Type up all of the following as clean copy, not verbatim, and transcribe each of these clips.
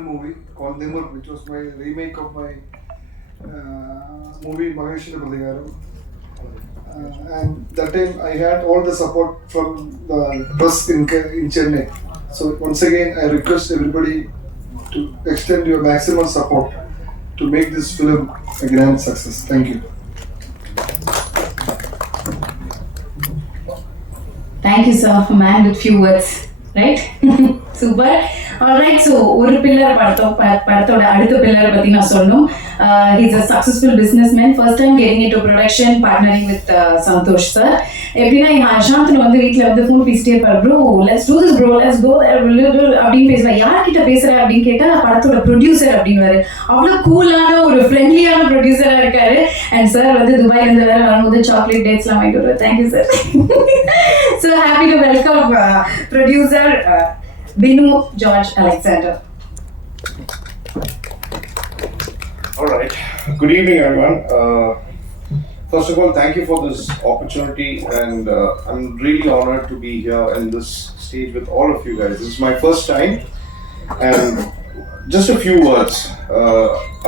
movie called Nimar, which was my remake of my movie Maheshwara Pradhigaram. And that time I had all the support from the press in Chennai. So once again, I request everybody to extend your maximum support to make this film a grand success. Thank you. Thank you, sir. A man with few words, right? Super. Alright, so ஒரு pillar படத்தோட அடுத்த pillar பத்தி நான் சொல்லணும். He's a successful businessman. First time getting into production, partnering with Santosh sir. எப்படின்னா சாந்தனு வந்து வீட்டில் வந்து ஃபோன் பேசிட்டே இருப்பார். Bro let's do this bro let's go அப்படின்னு பேசுவேன். யார்கிட்ட பேசுற அப்படின்னு கேட்டால் படத்தோட ப்ரொடியூசர் அப்படின்வாரு. அவ்வளோ கூலான ஒரு ஃப்ரெண்ட்லியான ப்ரொடியூசராக இருக்காரு. அண்ட் சார் வந்து துபாயிலேருந்து வேற வரும்போது சாக்லேட் டேட்ஸ்லாம் வாங்கிட்டு வருவார். Thank you sir. So happy to welcome producer Binu George Alexander. All right. Good evening, everyone. First of all, thank you for this opportunity, and I'm really honored to be here in this stage with all of you guys. This is my first time, and just a few words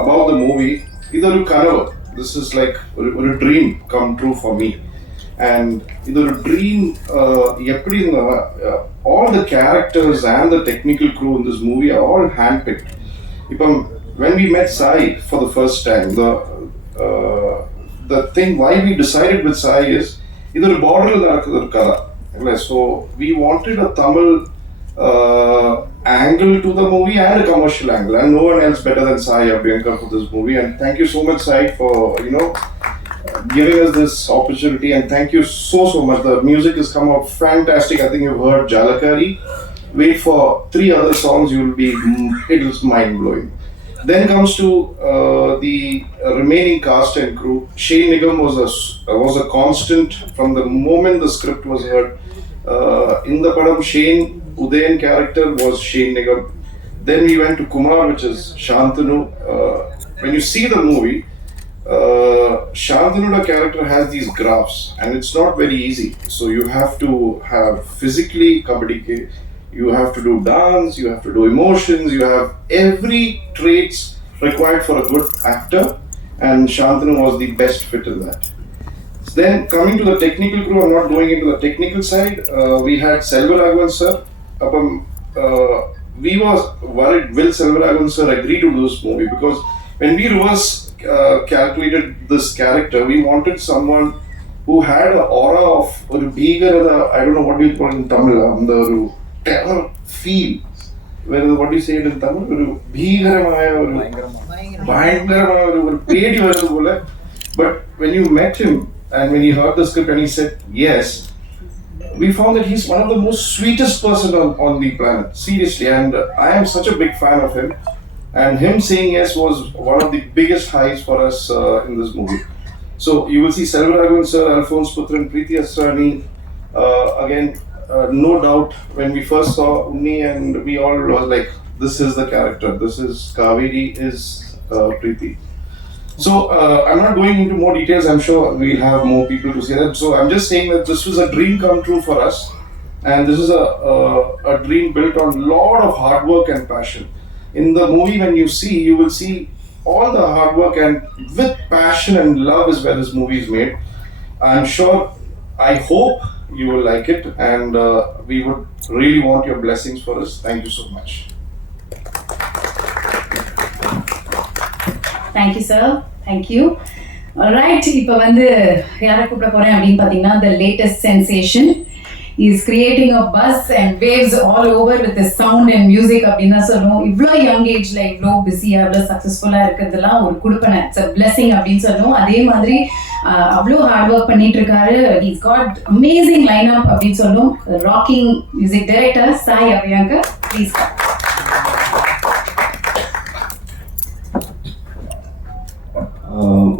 about the movie. Idaru Kanavu. This is like a dream come true for me. And the dream, all the characters and the technical crew in this movie are all handpicked. When we met Sai for the first time, the thing why we decided with Sai is either a border. So we wanted a Tamil angle to the movie and a commercial angle, and no one else better than Sai Abhyankar for this movie. And thank you so much, Sai, for giving us this opportunity, and thank you so much. The music has come out fantastic. I think you've heard Jalakari. Wait for 3 other songs, it is mind blowing. Then comes to the remaining cast and crew. Shane Nigam was a constant from the moment the script was heard. In the padam, Shane Udayan character was Shane Nigam. Then we went to Kumar, which is Shantanu. When you see the movie, Shantanu's character has these graphs, and it's not very easy. So you have to have physically kabaddi, you have to do dance, you have to do emotions, you have every traits required for a good actor, and Shantanu was the best fit in that. Then coming to the technical crew, I'm not going into the technical side. We had Selvaraghavan sir. We was worried, will Selvaraghavan sir agree to do this movie? Because when we calculated this character, we wanted someone who had an aura of I don't know what do you call it in Tamil, the terror feel. What do you say it in Tamil? But when you met him and when he heard the script and he said yes, we found that he's one of the most sweetest person on the planet, seriously, and I am such a big fan of him. And him saying yes was one of the biggest highs for us in this movie. So you will see Selvaraghavan sir, Alphonse Putran, Preeti Asrani. Again, no doubt, when we first saw Unni, and we all was like, this is the character. This is Kaveri, is Preeti. So I'm not going into more details. I'm sure we'll have more people to say that. So I'm just saying that this was a dream come true for us. And this is a dream built on a lot of hard work and passion. In the movie, when you see, you will see all the hard work, and with passion and love is where this movie is made. I'm sure, I hope you will like it, and we would really want your blessings for us. Thank you so much. Thank you, sir. Thank you. Alright, இப்போ வந்து யாரை கூப்பிட போறேன் அப்படின்னு பார்த்தீங்கன்னா the latest sensation. He's creating a buzz and waves all over with his sound and music அப்படின்னா சொல்லணும். இவ்வளோ யங் ஏஜ்ல இவ்வளோ பிஸியாக இவ்வளோ சக்ஸஸ்ஃபுல்லாக இருக்கிறதுலாம் ஒரு கொடுப்பனை, இட்ஸ் அ பிளெஸிங் அப்படின்னு சொல்லணும். அதே மாதிரி அவ்வளோ ஹார்ட் ஒர்க் பண்ணிட்டு இருக்காரு. He's got amazing line up அப்படின்னு சொல்லணும். Rocking music director Sai Abhyankar, please.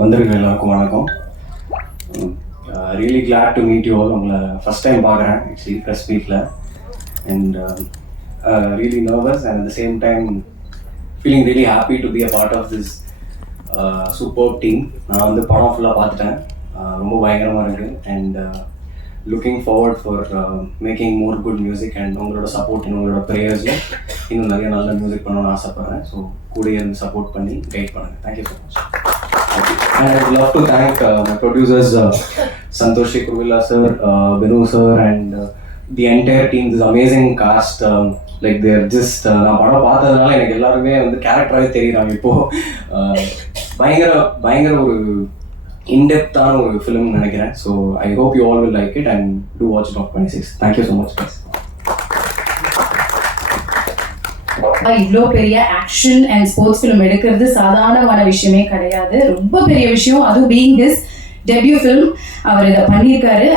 வந்திருக்க எல்லாருக்கும் வணக்கம். Really glad to meet you all. உங்களை ஃபஸ்ட் டைம் பார்க்குறேன் ஆக்சுவலி ப்ரெஸ் மீட்டில், and really nervous and at the same time feeling really happy to be a part of this superb team. நான் வந்து படம் ஃபுல்லாக பார்த்துட்டேன், ரொம்ப பயங்கரமாக இருக்குது. And looking forward for making more good music and உங்களோட சப்போர்ட் உங்களோட ப்ரேயர்ஸில் இன்னும் நிறைய நல்ல மியூசிக் பண்ணணும்னு ஆசைப்பட்றேன். ஸோ கூட இருந்து சப்போர்ட் பண்ணி கைட் பண்ணுங்கள். Thank you so much. And I would love to thank my producers, Santosh Kurvilla sir, Binu sir, and the entire team. This amazing cast. Like they're just நான் படம் பார்த்ததுனால எனக்கு எல்லாருமே வந்து கேரக்டராகவே தெரியுறாங்க. இப்போது பயங்கர ஒரு இன்டெப்த்தான ஒரு ஃபிலிம் நினைக்கிறேன். So I hope you all will like it and do watch it on 26. Thank you so much. இவ்வளோ பெரிய ஆக்ஷன் அண்ட் ஸ்போர்ட்ஸ் ஃபிலிம் எடுக்கிறது சாதாரணமான விஷயமே கிடையாது, ரொம்ப பெரிய விஷயம். அதுவும் பீயிங் ஹிஸ் டெபியூ ஃபிலிம், அவர் இதை பண்ணியிருக்காரு.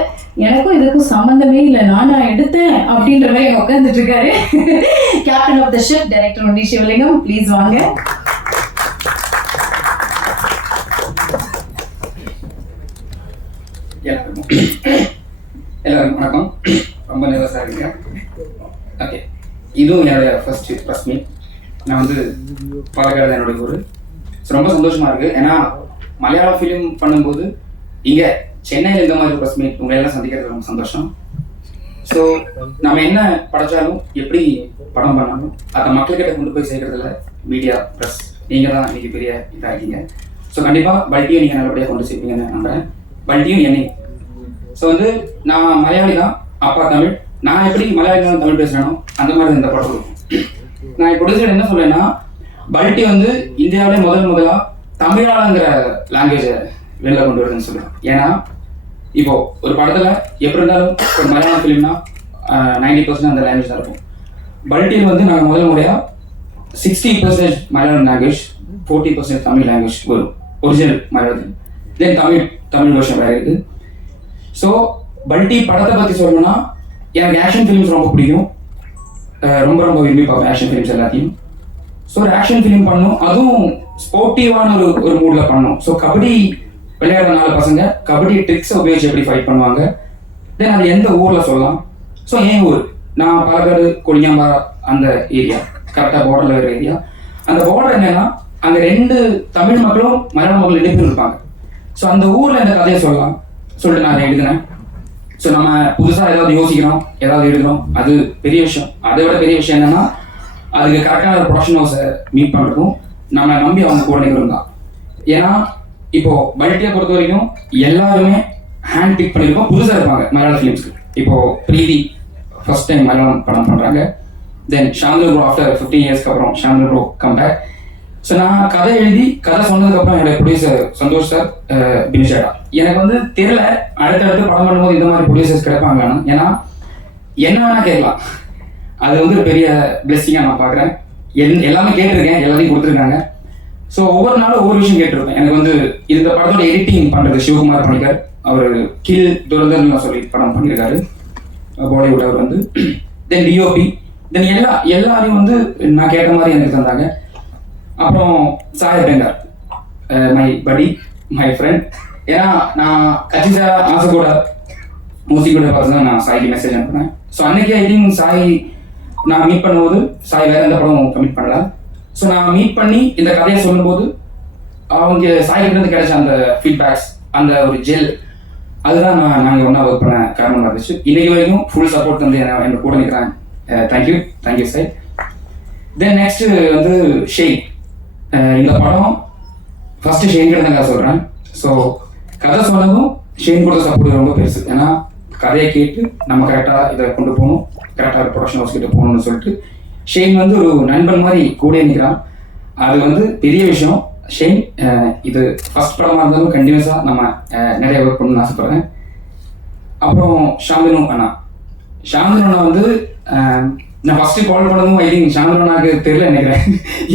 எனக்கும் இதுக்கும் சம்மந்தமே இல்லை, நான் எடுத்தேன் அப்படின்ற மாதிரி உட்காந்துட்டு இருக்காரு. Captain of the ship director Ondi Sivalingam, please வாங்க. எல்லாருக்கும் வணக்கம். ரொம்ப நர்வஸாக இருக்கேன். ஓகே, இதுவும் என்னுடைய ஃபர்ஸ்ட் ப்ரெஸ் மீட். நான் வந்து பாலக்காடு என்னுடைய ஊர். ஸோ ரொம்ப சந்தோஷமாக இருக்குது. ஏன்னா மலையாள ஃபிலிம் பண்ணும்போது இங்கே சென்னையில் இந்த மாதிரி ப்ரெஸ் மீட் உங்களெல்லாம் சந்திக்கிறது ரொம்ப சந்தோஷம். ஸோ நம்ம என்ன படைச்சாலும் எப்படி படம் பண்ணாலும் அதை மக்கள்கிட்ட கொண்டு போய் சேர்க்கறதுல மீடியா ப்ரெஸ் நீங்கள் தான் இன்றைக்கி பெரிய இதாக இருக்கீங்க. ஸோ கண்டிப்பாக பல்ட்டியும் நீங்கள் நல்லபடியாக கொண்டு சேர்ப்பீங்கன்னு நம்புகிறேன். பல்ட்டியும் என்னையும். ஸோ வந்து நான் மலையாளி தான், அப்பா தமிழ். நான் எப்படி மலையாளம் தமிழ் பேசுகிறேனோ அந்த மாதிரி இந்த படம் இருக்கும். நான் இப்போ என்ன சொல்றேன்னா, பல்ட்டி வந்து இந்தியாவிலே முதலாக தமிழாளங்கிற லாங்குவேஜை வெளில கொண்டு வருதுன்னு சொல்லுவேன். ஏன்னா இப்போ ஒரு படத்தில் எப்படி இருந்தாலும் ஒரு மலையாளம் ஃபிலிம்னா 90% அந்த லாங்குவேஜ் தான் இருக்கும். பல்ட்டியில் வந்து நாங்கள் முதல் முறையாக 60% மலையாளம் லாங்குவேஜ், 40% தமிழ் லாங்குவேஜ் வரும் ஒரிஜினல் மலையாளத்தில். தென் தமிழ் வருஷன் வேறு இருக்குது. ஸோ பல்ட்டி படத்தை பற்றி சொல்லணும்னா, எனக்கு ஆக்ஷன் ஃபிலிம்ஸ் ரொம்ப பிடிக்கும். ரொம்ப விரும்பி பார்ப்பேன் ஆக்ஷன் ஃபிலிம்ஸ் எல்லாத்தையும். ஸோ ஒரு ஆக்ஷன் ஃபிலிம் பண்ணணும், அதுவும் ஸ்போர்ட்டிவான ஒரு மூடில் பண்ணணும். ஸோ கபடி விளையாடுற 4 பசங்க கபடி ட்ரிக்ஸை உபயோகிச்சு எப்படி ஃபைட் பண்ணுவாங்க, தென் அது எந்த ஊரில் சொல்லலாம். ஸோ என் ஊர், நான் பாலக்காடு கொடியாம்பாறை அந்த ஏரியா, கரெக்டாக பார்டரில் இருக்கிற ஏரியா. அந்த பார்டர் என்னன்னா, அங்கே 2 தமிழ் மக்களும் மலையாள மக்கள் 2 பேர் இருப்பாங்க. ஸோ அந்த ஊரில் இந்த கதையை சொல்லலாம் சொல்லிட்டு நான் எழுதினேன். ஸோ நம்ம புதுசாக ஏதாவது யோசிக்கிறோம், ஏதாவது எழுதுகிறோம், அது பெரிய விஷயம். அதை விட பெரிய விஷயம் என்னன்னா, அதுக்கு கரெக்டான ஒரு ப்ரொடக்ஷன் ஹவுஸை மீட் பண்ணுறதும் நம்ம நம்பி அவங்க கூட நிற்கிறோம் தான். ஏன்னா இப்போ பல்ட்டியை பொறுத்த வரைக்கும் எல்லாருமே ஹேண்ட் பிக் பண்ணியிருக்கோம், புதுசாக இருப்பாங்க மலையாள ஃபிலிம்ஸ்க்கு. இப்போ பிரீதி ஃபர்ஸ்ட் டைம் மலையாளம் படம் பண்ணுறாங்க. தென் ஷாந்தல் ப்ரோ ஆஃப்டர் 15 இயர்ஸ்க்கு அப்புறம் ஷாந்தல் ப்ரோ கம்பேக். ஸோ நான் கதை எழுதி கதை சொன்னதுக்கப்புறம் என்னோட ப்ரொடியூசர் சந்தோஷ் சார் பினிஷேடா. எனக்கு வந்து தெரியல அடுத்தடுத்து படம் பண்ணும்போது இந்த மாதிரி ப்ரொடியூசர்ஸ் கிடைப்பாங்களான்னு. ஏன்னா என்ன வேணா கேட்கலாம், அது வந்து ஒரு பெரிய பிளெஸிங்காக நான் பார்க்குறேன். எல்லாமே கேட்டிருக்கேன், எல்லாத்தையும் கொடுத்துருக்காங்க. ஸோ ஒவ்வொரு நாளும் ஒவ்வொரு விஷயம் கேட்டிருப்பேன். எனக்கு வந்து இந்த படத்தோட எடிட்டிங் பண்ணுறது சிவகுமார் பண்ணிக்கார். அவர் கில் துரந்தர்னு சொல்லி படம் பண்ணியிருக்காரு, பாலிவுட். அவர் வந்து தென் டிஓபி, தென் எல்லாரையும் வந்து நான் கேட்ட மாதிரி எனக்கு தந்தாங்க. அப்புறம் சாய் பெங்கார், மை படி, மை ஃப்ரெண்ட். ஏன்னா நான் கட்சி ஆசை கூட மூசி கூட பார்த்து தான் நான் சாய்க்கு மெசேஜ் அனுப்புனேன். ஸோ அன்னைக்கு ஐ திங்க் சாய் நான் மீட் பண்ணும்போது சாய் வேற எந்த படம் கமிட் பண்ணல. ஸோ நான் மீட் பண்ணி இந்த கதையை சொல்லும்போது அவங்க சாய்கிட்ட கிடைச்ச அந்த ஃபீட்பேக்ஸ், அந்த ஒரு ஜெல், அதுதான் நாங்கள் ஒன்றா ஒர்க் பண்ண காரணமாக இருந்துச்சு. இன்னைக்கு வரைக்கும் ஃபுல் சப்போர்ட் வந்து என்னோட கூட நிற்கிறேன். தேங்க்யூ சாய். தென் நெக்ஸ்ட் வந்து ஷெயின். இந்த படம் ஃபர்ஸ்ட் ஷெயின் கிட்ட தான் கதை சொல்கிறேன். ஸோ கதை சொன்னதும் ஷெயின் கொடுத்த சப்போர்ட் ரொம்ப பெருசு. ஏன்னா கதையை கேட்டு நம்ம கரெக்டாக இதை கொண்டு போகணும், கரெக்டாக ப்ரொடக்ஷன் ஹவுஸ் கிட்ட போகணும்னு சொல்லிட்டு ஷெயின் வந்து ஒரு நண்பன் மாதிரி கூட நிற்கிறான். அது வந்து பெரிய விஷயம். ஷெயின் இது ஃபர்ஸ்ட் படமாக இருந்தாலும் கண்டினியூஸாக நம்ம நிறைய ஒர்க் பண்ணணும்னு ஆசைப்படுறேன். அப்புறம் ஷாந்தனு அண்ணா வந்து நான் ஃபர்ஸ்ட் கால் பண்ணதும் ஐ திங்க் ஷாந்தனு அண்ணாக்கு தெரியல நினைக்கிறேன்.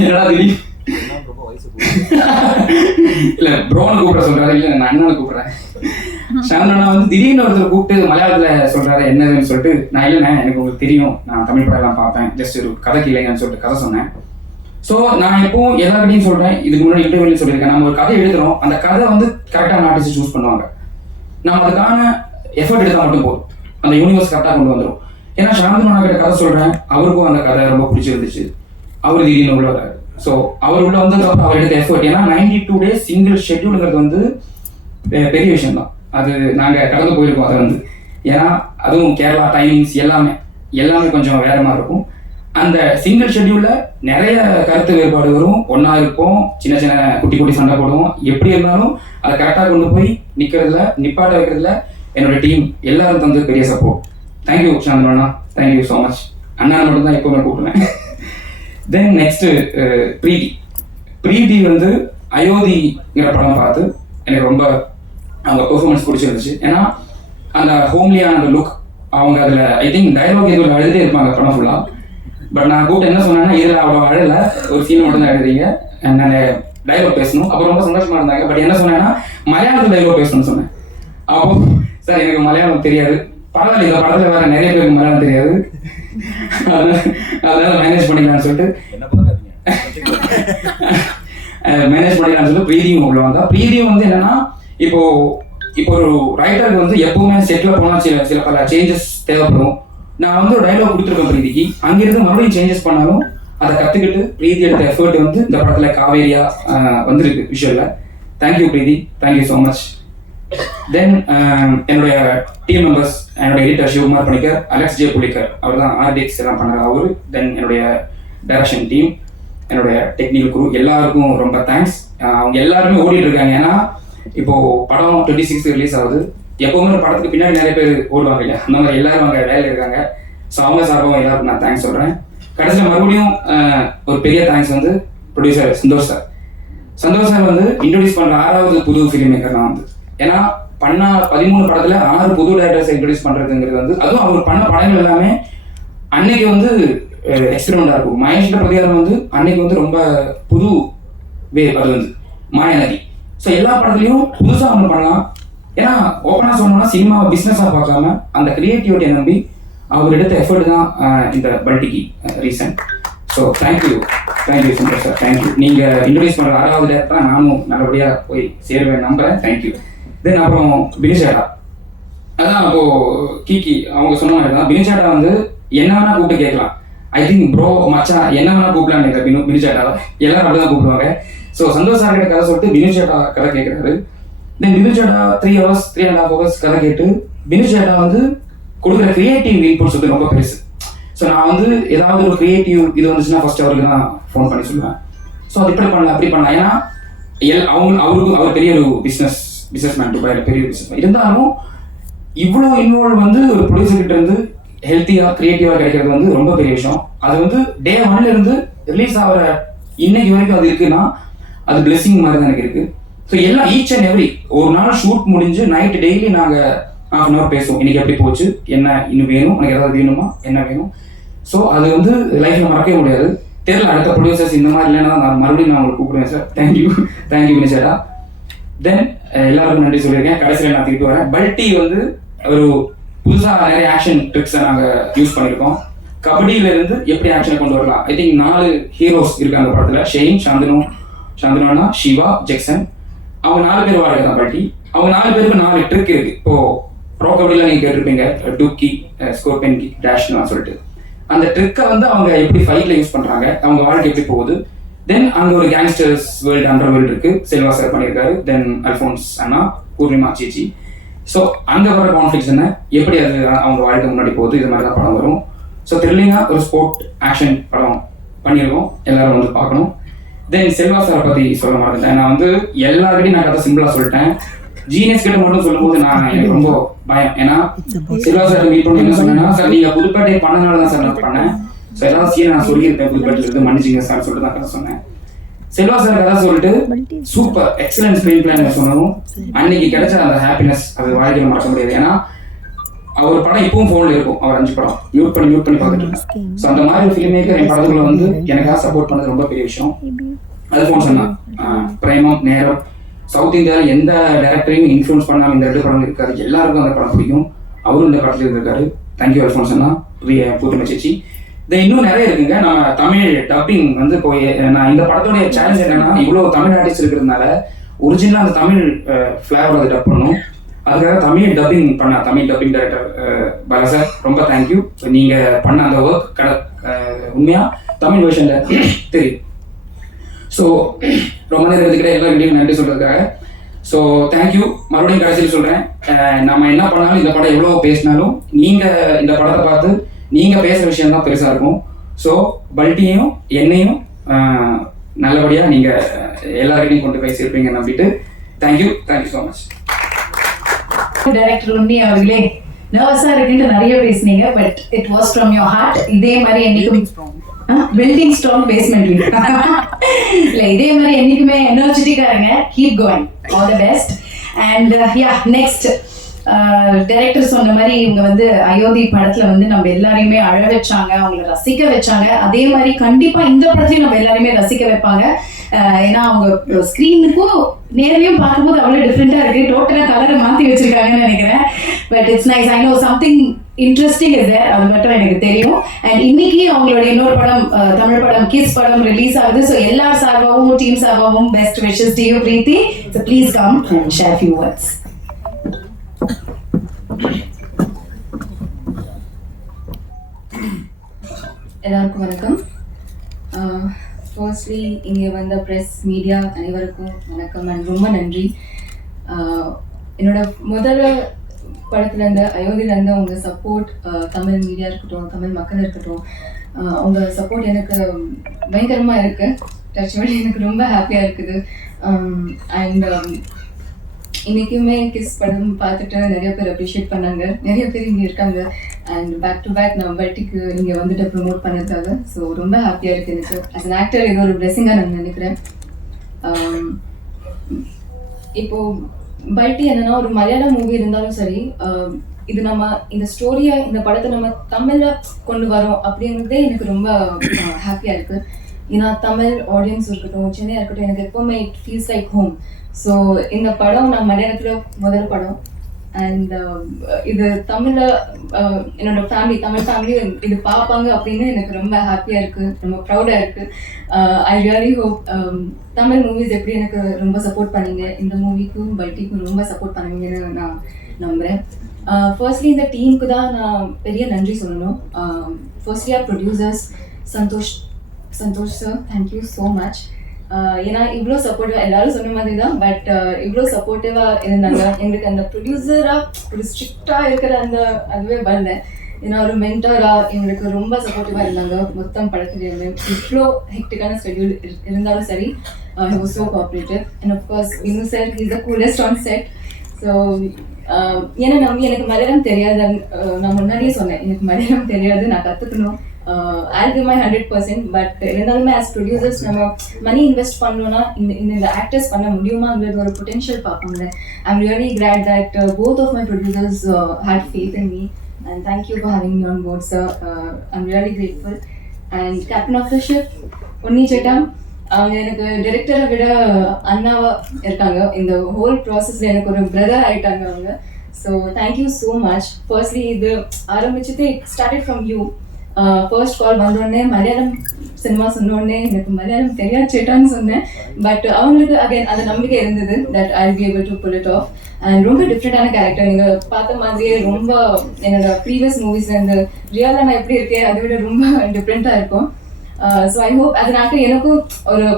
என்னடா திடீர் இல்ல ப்ரோன்னு கூப்பிட சொல்றாரு, இல்ல நான் அண்ணனை கூப்பிடுறேன். ஷாந்தனா வந்து திடீர்னு ஒருத்தர் கூப்பிட்டு மலையாளத்துல சொல்றாரு என்னதுன்னு சொல்லிட்டு, நான் இல்லைண்ணே எனக்கு உங்களுக்கு தெரியும், நான் தமிழ் படம் எல்லாம் பார்ப்பேன், ஜஸ்ட் ஒரு கதை இல்லைங்கன்னு சொல்லிட்டு கதை சொன்னேன். ஸோ நான் எப்பவும் எல்லாருக்கிட்டையும் சொல்றேன், இதுக்கு முன்னாடி இன்டர்வியூலையும் சொல்லியிருக்கேன், நம்ம ஒரு கதை எழுதுறோம், அந்த கதை வந்து கரெக்டான ஆர்டிஸ்ட் சூஸ் பண்ணுவாங்க. நம்ம அதுக்கான எஃபர்ட் எடுத்தால் மட்டும் போதும், அந்த யூனிவர்ஸ் கரெக்டாக கொண்டு வந்துடும். ஏன்னா ஷாந்தனா கிட்ட கதை சொல்றேன், அவருக்கும் அந்த கதை ரொம்ப பிடிச்சிருந்துச்சு, அவரு திடீர்னு உள்ள வராரு. ஸோ அவர் உள்ள வந்ததுக்கப்புறம் அவர் எடுத்த எஃபர்ட், ஏன்னா 92 days சிங்கிள் ஷெட்யூலுங்கிறது வந்து பெரிய விஷயம் தான். அது நாங்கள் கடந்து போயிருக்கோம். அதை வந்து ஏன்னா அதுவும் கேரளா டைமிங்ஸ் எல்லாமே கொஞ்சம் வேற மாதிரி இருக்கும். அந்த சிங்கிள் ஷெட்யூலில் நிறைய கருத்து வேறுபாடு வரும், ஒன்றா இருப்போம், சின்ன சின்ன குட்டி குட்டி சண்டை போடுவோம். எப்படி இருந்தாலும் அதை கரெக்டாக கொண்டு போய் நிப்பாட்ட வைக்கிறதுல என்னோட டீம் எல்லாரும் தந்து பெரிய support. Thank you Santhana, thank you so much. அண்ணா மட்டும் தான் எப்பவுமே கூப்பிடுவேன். தென் நெக்ஸ்ட் பிரீத்தி வந்து அயோத்திங்கிற படம் பார்த்து எனக்கு ரொம்ப அவங்க பெர்ஃபார்மன்ஸ் பிடிச்சிருந்துச்சு. ஏன்னா அந்த ஹோம்லியான அந்த லுக், அவங்க அதில் ஐ திங்க் டைலாக் எதுவும் எழுதிட்டே இருப்பாங்க படம் ஃபுல்லாக. பட் நான் கூப்பிட்டு என்ன சொன்னேன்னா, இதில் அவ்வளோ அழல, ஒரு சீன் மட்டும் தான் எழுதுறீங்க, நான் டைலாக் பேசணும். அப்போ ரொம்ப சந்தோஷமா இருந்தாங்க. பட் என்ன சொன்னேன்னா, மலையாளத்தில் டைலாக் பேசணும்னு சொன்னேன். அப்போ சார் எனக்கு மலையாளம் தெரியாது, பரவாயில்ல இந்த படத்தில் வேற நிறைய பேருக்கு மலையாளம் தெரியாது, அதனால மேனேஜ் பண்ணிக்கலாம்னு சொல்லிட்டு பிரீதியும் உள்ள வந்தா. பிரீதியும் வந்து என்னன்னா, இப்போ ஒரு ரைட்டருக்கு வந்து எப்பவுமே செட்ல போனா சில பல சேஞ்சஸ் தேவைப்படும். நான் வந்து ஒரு டைலாக் கொடுத்துருக்கேன் பிரீதிக்கு, அங்கிருந்து மறுபடியும் சேஞ்சஸ் பண்ணாலும் அதை கற்றுக்கிட்டு பிரீதி எடுத்த எஃபர்ட் வந்து இந்த படத்தில் காவேரியா வந்துருக்கு விஷுவலில். Thank you Preethi, thank you so much. Then என்னுடைய டீம் மெம்பர்ஸ், என்னோட editor Sivakumar Panicker, Alex J Pulikkar, அவர் தான் ஆர்டிஎக்ஸ் எல்லாம் பண்ணுறாரு அவரு. தென் என்னுடைய டைரக்ஷன் டீம், என்னுடைய டெக்னிக்கல் குரூ, எல்லாருக்கும் ரொம்ப தேங்க்ஸ். அவங்க எல்லாருமே ஓடிட்டு இருக்காங்க. ஏன்னா இப்போ படம் 26 ரிலீஸ் ஆகுது. எப்பவுமே ஒரு படத்துக்கு பின்னாடி நிறைய பேர் ஓடுவாங்க இல்லையா, அந்த மாதிரி எல்லாரும் அங்கே வேலையில் இருக்காங்க. ஸோ அவங்க சார்பாக எல்லாருக்கும் நான் தேங்க்ஸ் சொல்கிறேன். கடைசியில் மறுபடியும் ஒரு பெரிய தேங்க்ஸ் வந்து ப்ரொடியூசர் சந்தோஷ் சார் வந்து இன்ட்ரடியூஸ் பண்ணுற 6வது புது ஃபிலிம் மேக்கர் நான் வந்து. ஏன்னா பண்ண 13 படத்தில் 6 புது டேரக்டர்ஸ் இன்ட்ரடியூஸ் பண்ணுறதுங்கிறது வந்து, அதுவும் அவர் பண்ண படங்கள் எல்லாமே அன்னைக்கு வந்து எக்ஸ்பெரிமெண்டாக இருக்கும். மகேஷ் பிரதிகாரம் வந்து அன்னைக்கு வந்து ரொம்ப புது வேவ், அது வந்து மாயாநதி. ஸோ எல்லா படத்துலையும் புதுசாக ஒன்று பண்ணலாம். ஏன்னா ஓப்பனாக சொல்லணும்னா சினிமாவை பிஸ்னஸாக பார்க்காம அந்த கிரியேட்டிவிட்டியை நம்பி அவர் எடுத்த எஃபர்ட் தான் இந்த பல்டிக்கு reason. So thank you Santhosh sir, thank you. நீங்கள் இன்ட்ரடியூஸ் பண்ணுற 6வது டேரக்டராக நானும் நல்லபடியாக போய் சேருவேன் நம்புறேன். தேங்க்யூ. தென் அப்புறம் பினிஷேட்டா, அதான் அப்போது கீக்கி அவங்க சொன்ன மாதிரி தான். பினிஷேட்டா வந்து என்ன வேணா கூப்பிட்டு கேட்கலாம். ஐ திங்க் ப்ரோ மச்சான் என்ன வேணா கூப்பிடலான்னு நினைக்கிறேன் பினிஷேட்டாவை, எல்லாரும் அப்படி தான் கூப்பிடுவாங்க. ஸோ சந்தோஷ் சார் கிட்ட கதை சொல்லிட்டு பினிஷேட்டா கதை கேட்குறாரு. தென் பினிஷேட்டா 3.5 hours கதை கேட்டு பினிஷேட்டா வந்து கொடுக்குற கிரியேட்டிவ் இன்புட்ஸ் வந்து ரொம்ப பெருசு. ஸோ நான் வந்து ஏதாவது ஒரு கிரியேட்டிவ் இது வந்துச்சுன்னா ஃபர்ஸ்ட் அவருக்கு தான் ஃபோன் பண்ணி சொல்லுவேன். ஸோ அது இப்படி பண்ணலாம் அப்படி பண்ணலாம். ஏன்னா அவர் பெரிய ஒரு பிஸ்னஸ் மேன், துபாயில் பெரிய பிஸ்னஸ் மேன். இருந்தாலும் இவ்வளோ இன்வால்வ் வந்து ஒரு ப்ரொடியூசர் கிட்ட இருந்து ஹெல்த்தியாக கிரியேட்டிவாக கிடைக்கிறது வந்து ரொம்ப பெரிய விஷயம். அது வந்து டே 1 இருந்து ரிலீஸ் ஆகிற இன்னைக்கு வரைக்கும் அது இருக்குன்னா அது பிளெஸிங் மாதிரி தான் எனக்கு இருக்கு. ஸோ எல்லாம் ஈச் அண்ட் எவ்ரி ஒரு நாள் ஷூட் முடிஞ்சு நைட்டு டெய்லி நாங்கள் 1/2 hour பேசுவோம். இன்னைக்கு எப்படி போச்சு, என்ன இன்னும் வேணும், எனக்கு ஏதாவது வேணுமா, என்ன வேணும். ஸோ அது வந்து லைஃப்ல மறக்கவே முடியாது. தெரியல அடுத்த ப்ரொடியூசர்ஸ் இந்த மாதிரி இல்லைன்னா நான் மறுபடியும் நான் உங்களுக்கு கூப்பிடுவேன் சார். தேங்க்யூ வினிஷேடா. தென் எல்லாருக்கும் நன்றி சொல்லியிருக்கேன். கடைசியில் நான் திருப்பி வரேன். பல்டி வந்து ஒரு புதுசாக நிறைய ஆக்ஷன் ட்ரிக்ஸை நாங்கள் யூஸ் பண்ணியிருக்கோம். கபடியிலேருந்து எப்படி ஆக்ஷனை கொண்டு வரலாம். ஐ திங்க் 4 ஹீரோஸ் இருக்காங்க படத்தில். ஷெயின், சாந்தனா, சிவா, ஜெக்சன். அவங்க 4 பேர் வாழ்க்கை தான் பல்டி. அவங்க 4 பேருக்கு 4 ட்ரிக் இருக்கு. இப்போ ப்ரோ கபடியில் நீங்கள் கேட்டிருப்பீங்க டூக்கி, ஸ்கோர்பியன் கிக், டேஷ்னு சொல்லிட்டு. அந்த ட்ரிக்கை வந்து அவங்க எப்படி ஃபைட்ல யூஸ் பண்றாங்க, அவங்க வாழ்க்கை எப்படி போகுது. தென் அங்க ஒரு கேங்ஸ்டர்ஸ் வேர்ல்டு, அண்டர் வேர்ல்டு இருக்கு. செல்வா சார் பண்ணியிருக்காரு. தென் அல்ஃபோன்ஸ் அண்ணா, பூர்ணிமா சீச்சி. ஸோ அங்கே வர கான்ஃப்ளிக்ஸ் என்ன, எப்படி அது அவங்க வாழ்க்கை முன்னாடி போகுது, இது மாதிரி தான் படம் வரும். ஸோ த்ரில்லிங்காக ஒரு ஸ்போர்ட் ஆக்ஷன் படம் பண்ணியிருக்கோம். எல்லாரும் வந்து பார்க்கணும். தென் செல்வா சாரை பற்றி சொல்ல மாட்டேன். நான் வந்து எல்லாருக்கிட்டையும் நான் கதை சிம்பிளாக சொல்லிட்டேன். ஜீனியஸ் கிட்ட மட்டும் சொல்லும்போது எனக்கு ரொம்ப பயம். ஏன்னா செல்வா சார் மீட் பண்ணி என்ன சொன்னேன்னா, சார் நீங்க புதுப்பேட்டை பண்ணனால தான் சார் நான் பண்ணேன். ஸோ ஏதாவது சீன் நான் சொல்லியிருப்பேன் புதுப்பேட்டையில இருந்து, மன்னிச்சிங்க சார் சொல்லிட்டு தான் கதை சொன்னேன். செல்வா சார் கதை சொல்லிட்டு சூப்பர் எக்ஸலன்ட் ஸ்கிரீன் பிளே சொன்னதும் அன்னைக்கு கிடைச்ச அந்த ஹாப்பினஸ் அது வாழ்க்கையில் மறக்க முடியாது. ஏன்னா அவர் படம் இப்பவும் போன்ல இருக்கும். அவர் 5 படம் மியூட் பண்ணி பார்த்துட்டு இருக்கேன். ஸோ அந்த மாதிரி ஃபிலிம் மேக்கர் என் படத்துல வந்து எனக்காக சப்போர்ட் பண்ணது ரொம்ப பெரிய விஷயம். அல்ஃபோன்ஸ் அண்ணா, பிரேமம், நேரம், சவுத் இந்தியாவில் எந்த டைரக்டரையும் இன்ஃப்ளூன்ஸ் பண்ணாமல் இந்த 2 படம் இருக்காரு. எல்லாருக்கும் அந்த படம் பிடிக்கும். அவரும் இந்த படத்துல இருந்திருக்காரு. தேங்க்யூ அல்ஃபோன்ஸ் அண்ணா, பூர்ணிமா சேச்சி. இது இன்னும் நிறைய இருக்குங்க. நம்ம தமிழ் டப்பிங் வந்து இப்போ நான் இந்த படத்தோடைய சேலஞ்ச் என்னன்னா, இவ்வளோ தமிழ் ஆர்டிஸ்ட் இருக்கிறதுனால ஒரிஜினலாக அந்த தமிழ் ஃபிளேவர் அதை டப் பண்ணணும். அதுக்காக Tamil dubbing director Bala sir ரொம்ப தேங்க்யூ. நீங்கள் பண்ண அந்த ஒர்க் உண்மையாக தமிழ் வெர்ஷனில் தெரியும். ஸோ ரொம்ப நேரம் எடுத்துக்கிட்டே எல்லாருக்கிட்டையும் நன்றி சொல்றதுக்காக ஸோ தேங்க்யூ. மறுபடியும் கடைசியில் சொல்கிறேன், நம்ம என்ன பண்ணாலும் இந்த படம் எவ்வளோ பேசினாலும் நீங்கள் இந்த படத்தை பார்த்து நீங்கள் பேசுகிற விஷயம் தான் பெருசாக இருக்கும். ஸோ பல்ட்டியும் என்னையும் நல்லபடியாக நீங்கள் எல்லாருக்கையும் கொண்டு போய் சேர்ப்பீங்க நம்பிட்டு thank you so much. Director Unni அவர்களே, நர்வஸா இருக்குன்னு நிறைய பேசுனீங்க, but it was from your heart. இதே மாதிரி என்னைக்கும் பில்டிங் ஸ்ட்ராங் பேஸ்மெண்ட் இல்ல, இதே மாதிரி என்னைக்குமே எனர்ஜெட்டிக்கா இருங்க. Keep going, all the best. And yeah, next director சொன்ன மாதிரி இவங்க வந்து அயோத்தி படத்துல வந்து நம்ம எல்லாரையுமே அழ வச்சாங்க, அவங்களை ரசிக்க வச்சாங்க. அதே மாதிரி கண்டிப்பா இந்த படத்தையும் நம்ம எல்லாரையுமே ரசிக்க வைப்பாங்க. ஏன்னா அவங்க ஸ்கிரீனுக்கும் நேர்லயும் பார்க்கும்போது அவ்வளவு டிஃப்ரெண்டா இருக்கு. டோட்டலா கலரை மாத்தி வச்சிருக்காங்கன்னு நினைக்கிறேன். But it's nice. I know something interesting is there, அது மட்டும் எனக்கு தெரியும். அண்ட் இன்னைக்கு அவங்களோட இன்னொரு படம், தமிழ் படம் கிஸ் படம் ரிலீஸ் ஆகுது. ஸோ எல்லார் சார்பாகவும் டீம் சார்பாகவும் best wishes to you Preethi. So please come and share few words. எல்லாருக்கும் வணக்கம். ஃபர்ஸ்ட்லி இங்கே வந்த ப்ரெஸ் மீடியா அனைவருக்கும் வணக்கம் அண்ட் ரொம்ப நன்றி. என்னோட முதல் படத்துலேருந்து அயோத்தியிலேருந்து உங்கள் சப்போர்ட், தமிழ் மீடியா இருக்கட்டும், தமிழ் மக்கள் இருக்கட்டும், உங்கள் சப்போர்ட் எனக்கு பயங்கரமாக இருக்குது. டச்சுவலி எனக்கு ரொம்ப ஹாப்பியாக இருக்குது. அண்ட் இன்றைக்குமே கிஸ் படம் பார்த்துட்டு நிறைய பேர் அப்ரிஷியேட் பண்ணாங்க, நிறைய பேர் இங்கே இருக்காங்க. அண்ட் பேக் டு பேக் நான் பல்ட்டிக்கு இங்கே வந்துட்டு ப்ரொமோட் பண்ணியிருக்காங்க. ஸோ ரொம்ப ஹாப்பியாக இருக்குது எனக்கு. ஆஸ் அன் ஆக்டர் இது ஒரு பிளெஸிங்காக நான் நினைக்கிறேன். இப்போது பல்ட்டி என்னன்னா ஒரு மலையாளம் மூவி இருந்தாலும் சரி, இது நம்ம இந்த ஸ்டோரியை, இந்த படத்தை நம்ம தமிழில் கொண்டு வரோம் அப்படிங்கிறதே எனக்கு ரொம்ப ஹாப்பியாக இருக்குது. ஏன்னா தமிழ் ஆடியன்ஸ் இருக்கட்டும், சென்னையாக இருக்கட்டும், எனக்கு எப்போவுமே it feels like home. So இந்த படம் நான் மலையாளத்தில் முதல் படம். அண்ட் இது தமிழில் என்னோட ஃபேமிலி, தமிழ் ஃபேமிலியும் இது பார்ப்பாங்க அப்படின்னு எனக்கு ரொம்ப ஹாப்பியாக இருக்குது, ரொம்ப ப்ரௌடாக இருக்குது. I really hope Tamil movies எப்படி எனக்கு ரொம்ப சப்போர்ட் பண்ணீங்க, இந்த மூவிக்கும் பல்ட்டிக்கும் ரொம்ப சப்போர்ட் பண்ணுவீங்கன்னு நான் நம்புகிறேன். ஃபர்ஸ்ட்லி இந்த டீமுக்கு தான் நான் பெரிய நன்றி சொல்லணும். Firstly our producers Santhosh sir, thank you so much. ஏன்னா இவ்வளோ சப்போர்ட்டிவாக, எல்லாரும் சொன்ன மாதிரி தான், பட் இவ்வளோ சப்போர்ட்டிவாக இருந்தாங்க. எங்களுக்கு அந்த ப்ரொடியூசராக ஒரு ஸ்ட்ரிக்டாக இருக்கிற அந்த அதுவே வரல. ஏன்னா ஒரு மென்டராக எங்களுக்கு ரொம்ப சப்போர்ட்டிவாக இருந்தாங்க மொத்தம் படத்துலேயுமே. இவ்வளோ ஹெக்டிக்கான ஸ்கெடியூல் இருந்தாலும் சரி, he was so cooperative. And of course Vinu sir, he's the coolest on set. So ஏன்னா எனக்கு மலையாளம் தெரியாது, நான் முன்னாடியே சொன்னேன் எனக்கு மலையாளம் தெரியாது, நான் கற்றுக்கணும். I'll give my 100%. பட் இருந்தாலுமே ஆஸ் ப்ரொடியூசர்ஸ் நம்ம மணி இன்வெஸ்ட் பண்ணோன்னா இந்த ஆக்டர்ஸ் பண்ண முடியுமாங்கிறது ஒரு பொட்டென்ஷியல் பார்ப்பாங்க. I'm really glad that both of my producers had faith in me. And thank you for having me on board sir. I'm really grateful. And captain of the ship Unni chetta, அவங்க எனக்கு டைரக்டரை விட அண்ணாவா இருக்காங்க. இந்த ஹோல் ப்ராசஸ்ல எனக்கு ஒரு பிரதர் ஆயிட்டாங்க அவங்க. So thank you so much. Firstly இது ஆரம்பிச்சது ஸ்டார்டட் ஃப்ரம் யூ. ஃபர்ஸ்ட் கால் வந்தோடனே மலையாளம் சினிமா சொன்னோடனே எனக்கு மலையாளம் தெரியாது சேட்டான்னு சொன்னேன். பட் அவங்களுக்கு அகைன் அந்த நம்பிக்கை இருந்தது that I will be able to pull it off. And ரொம்ப டிஃப்ரெண்டான கேரக்டர், நீங்கள் பார்த்த மாதிரியே ரொம்ப என்னோட ப்ரீவியஸ் மூவிஸ்ல இந்த ரியலாக நான் எப்படி இருக்கேன் அதை விட ரொம்ப டிஃப்ரெண்ட்டாக இருக்கும். ஸோ ஐ ஹோப் அதனால எனக்கும் ஒரு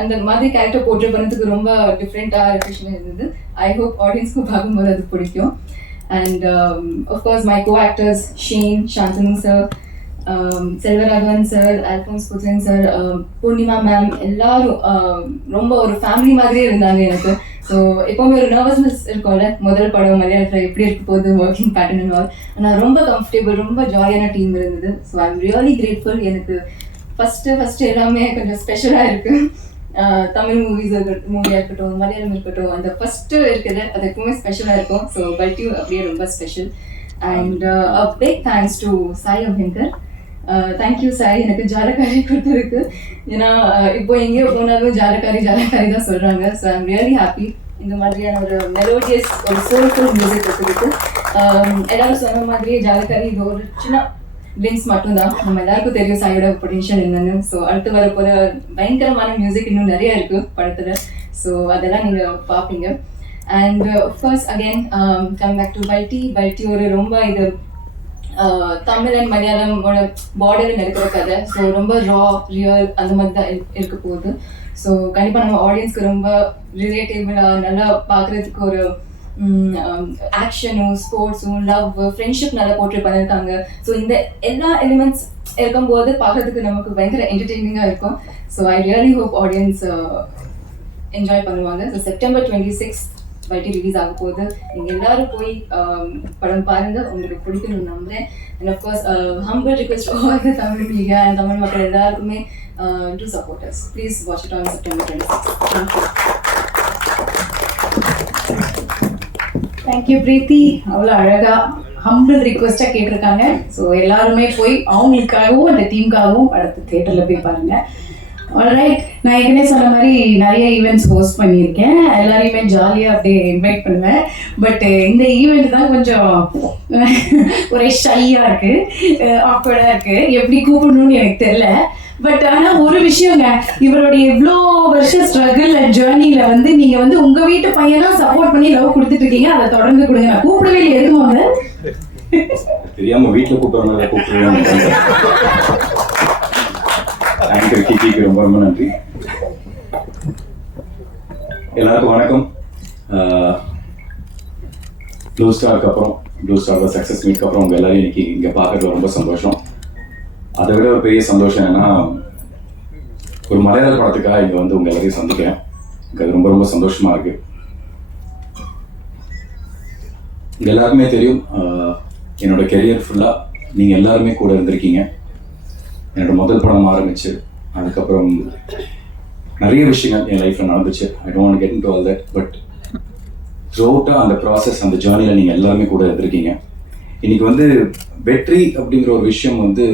அந்த மாதிரி கேரக்டர் போர்ட்ரே பண்ணதுக்கு ரொம்ப டிஃப்ரெண்ட்டாக ரிஃப்ரெஷிங்காக இருந்தது. ஐ ஹோப் ஆடியன்ஸ்க்கும் பார்க்கும்போது அது பிடிக்கும். And of course my co actors Shane, Santhanu sir, Selvaraghavan sir, Alphonse Puthren sir, Purnima ma'am, எல்லாரும் ரொம்ப ஒரு ஃபேமிலி மாதிரியே இருந்தாங்க எனக்கு. ஸோ எப்போவுமே ஒரு நர்வஸ்னஸ் இருக்கும்ல, முதல் படம் மலையாளத்தில் எப்படி இருக்க போகுது ஒர்க்கிங் பேட்டர்ன் அண்ட் ஆல். ஆனால் ரொம்ப கம்ஃபர்டபுள், ரொம்ப ஜாலியான டீம் இருந்தது. So I am really grateful. எனக்கு ஃபஸ்ட்டு எல்லாமே கொஞ்சம் ஸ்பெஷலாக இருக்குது. தமிழ் மூவியாக இருக்கட்டும், மலையாளம் இருக்கட்டும், அந்த ஃபஸ்ட்டு இருக்குது அது எப்பவுமே ஸ்பெஷலாக இருக்கும். ஸோ பல்ட்டி அப்படியே ரொம்ப special. And a big thanks to Sai Abhyankar. Thank you Sai, எனக்கு ஜாலக்காரி கொடுத்துருக்கு. ஏன்னா இப்போ எங்கேயோ போனாலும் ஜாலக்காரி தான் சொல்கிறாங்க. So I am really happy இந்த மாதிரியான ஒரு மெலோடியஸ் ஒரு சோல்ஃபுல் மியூசிக் கொடுத்துருக்கு. எல்லாரும் சொன்ன மாதிரியே ஜாலக்காரி இது ஒரு சின்ன கிளிம்ஸ் மட்டும்தான். நம்ம எல்லாருக்கும் தெரியும் சாயோட பொட்டன்ஷியல் என்னன்னு. ஸோ அடுத்து வர போகிற பயங்கரமான மியூசிக் இன்னும் நிறைய இருக்குது படத்தில். ஸோ அதெல்லாம் நீங்கள் பார்ப்பீங்க. And first again come back to Balti ஒரு ரொம்ப இது தமிழ் அண்ட் மலையாளமோட பார்டரில் நடக்கிற கதை. ஸோ ரொம்ப ரியல் அந்த மாதிரி தான் இருக்க போகுது. ஸோ கண்டிப்பாக நம்ம ஆடியன்ஸ்க்கு ரொம்ப ரிலேட்டபிளாக நல்லா பார்க்குறதுக்கு ஒரு ஆக்ஷனும் ஸ்போர்ட்ஸும் லவ் ஃப்ரெண்ட்ஷிப் நல்லா போர்ட்ரேட் பண்ணியிருக்காங்க. ஸோ இந்த எல்லா எலிமெண்ட்ஸ் இருக்கும்போது பார்க்கறதுக்கு நமக்கு பயங்கர என்டர்டெய்னிங்காக இருக்கும். So I really hope audience enjoy பண்ணுவாங்க. ஸோ செப்டம்பர் 26 பைட்டி ரிலீஸ் ஆக போகுது. நீங்கள் எல்லாரும் போய் படம் பாருங்க, உங்களுக்கு பிடிக்கணும்னு நம்புறேன். And of course humble request all the Tamil media and Tamil மக்கள் எல்லாருக்குமே to support us. Please watch it on September 26. Thank you Preethi. அவ்வளோ அழகா ஹம்பிள் ரிக்வெஸ்டாக கேட்டிருக்காங்க. ஸோ எல்லாருமே போய் அவங்களுக்காகவும் அந்த டீமுக்காகவும் படத்து தியேட்டரில் போய் பாருங்க. ஆல்ரைட், நான் ஏற்கனவே சொன்ன மாதிரி நிறைய ஈவெண்ட்ஸ் ஹோஸ்ட் பண்ணியிருக்கேன். எல்லாரையுமே ஜாலியாக அப்படியே இன்வைட் பண்ணுவேன். பட் இந்த ஈவெண்ட் தான் கொஞ்சம் ஒரே ஷையாக இருக்குது, ஆக்வர்டாக இருக்குது, எப்படி கூப்பிடணும்னு எனக்கு தெரியல. பட் ஆனால் ஒரு விஷயங்க, இவருடைய இவ்வளோ வருஷம் ஸ்ட்ரகிள் அண்ட் ஜேர்னியில் வந்து நீங்கள் வந்து உங்கள் வீட்டு பையனாக சப்போர்ட் பண்ணி லவ் கொடுத்துட்டு இருக்கீங்க. அதை தொடர்ந்து கொடுங்க. நான் கூப்பிடவே இல்லை, எதுவாங்க தெரியாம வீட்டில் கூப்பிட்றவங்க கூப்பிடுவாங்க. ஆங்கர் கிக்கிக்கு ரொம்ப ரொம்ப நன்றி. எல்லாருக்கும் வணக்கம். ப்ளூ ஸ்டாருக்கு அப்புறம், ப்ளூ ஸ்டாரோட சக்ஸஸ் மீட்க்கு அப்புறம் உங்கள் எல்லாரும் இன்னைக்கு இங்கே பார்க்கறதுல ரொம்ப சந்தோஷம். அதை விட ஒரு பெரிய சந்தோஷம் என்னன்னா, ஒரு மலையாள படத்துக்காக இங்கே வந்து உங்கள் எல்லாரையும் சந்திக்கிறேன். எனக்கு அது ரொம்ப ரொம்ப சந்தோஷமா இருக்கு. இங்கே எல்லாருக்குமே தெரியும், என்னோட கெரியர் ஃபுல்லாக நீங்கள் எல்லாருமே கூட இருந்திருக்கீங்க. என்னோட முதல் படம் ஆரம்பிச்சு அதுக்கப்புறம் நிறைய விஷயங்கள் என் லைஃப்பில் நடந்துச்சு. I don't get into all that. But த்ரூஅவுட்டாக அந்த ப்ராசஸ், அந்த ஜேர்னியில் நீங்கள் எல்லாருமே கூட இருந்திருக்கீங்க. இன்னைக்கு வந்து வெற்றி அப்படிங்கிற ஒரு விஷயம் வந்து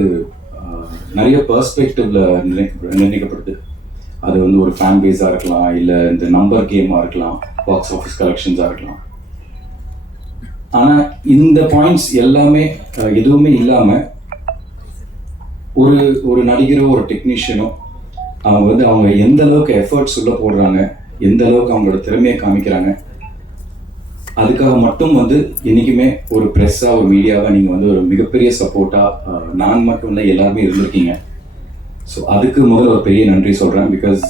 நிறைய பெர்ஸ்பெக்டிவ்ல நிர்ணயிக்கப்படுது. அது வந்து ஒரு ஃபேன் பேஸாக இருக்கலாம், இல்லை இந்த நம்பர் கேமாக இருக்கலாம், பாக்ஸ் ஆஃபீஸ் கலெக்ஷன்ஸாக இருக்கலாம். ஆனால் இந்த பாயிண்ட்ஸ் எல்லாமே எதுவுமே இல்லாமல் ஒரு நடிகரோ ஒரு டெக்னீஷியனோ அவங்க எந்த அளவுக்கு எஃபர்ட்ஸ் உள்ள போடுறாங்க, எந்த அளவுக்கு அவங்களோட திறமையை காமிக்கிறாங்க, அதுக்காக மட்டும் வந்து என்றைக்குமே ஒரு ப்ரெஸ்ஸாக ஒரு மீடியாவாக நீங்கள் வந்து ஒரு மிகப்பெரிய சப்போர்ட்டாக நான் மட்டும் இல்லை எல்லாருமே இருந்திருக்கீங்க. ஸோ அதுக்கு முதல்ல ஒரு பெரிய நன்றி சொல்கிறேன். பிகாஸ்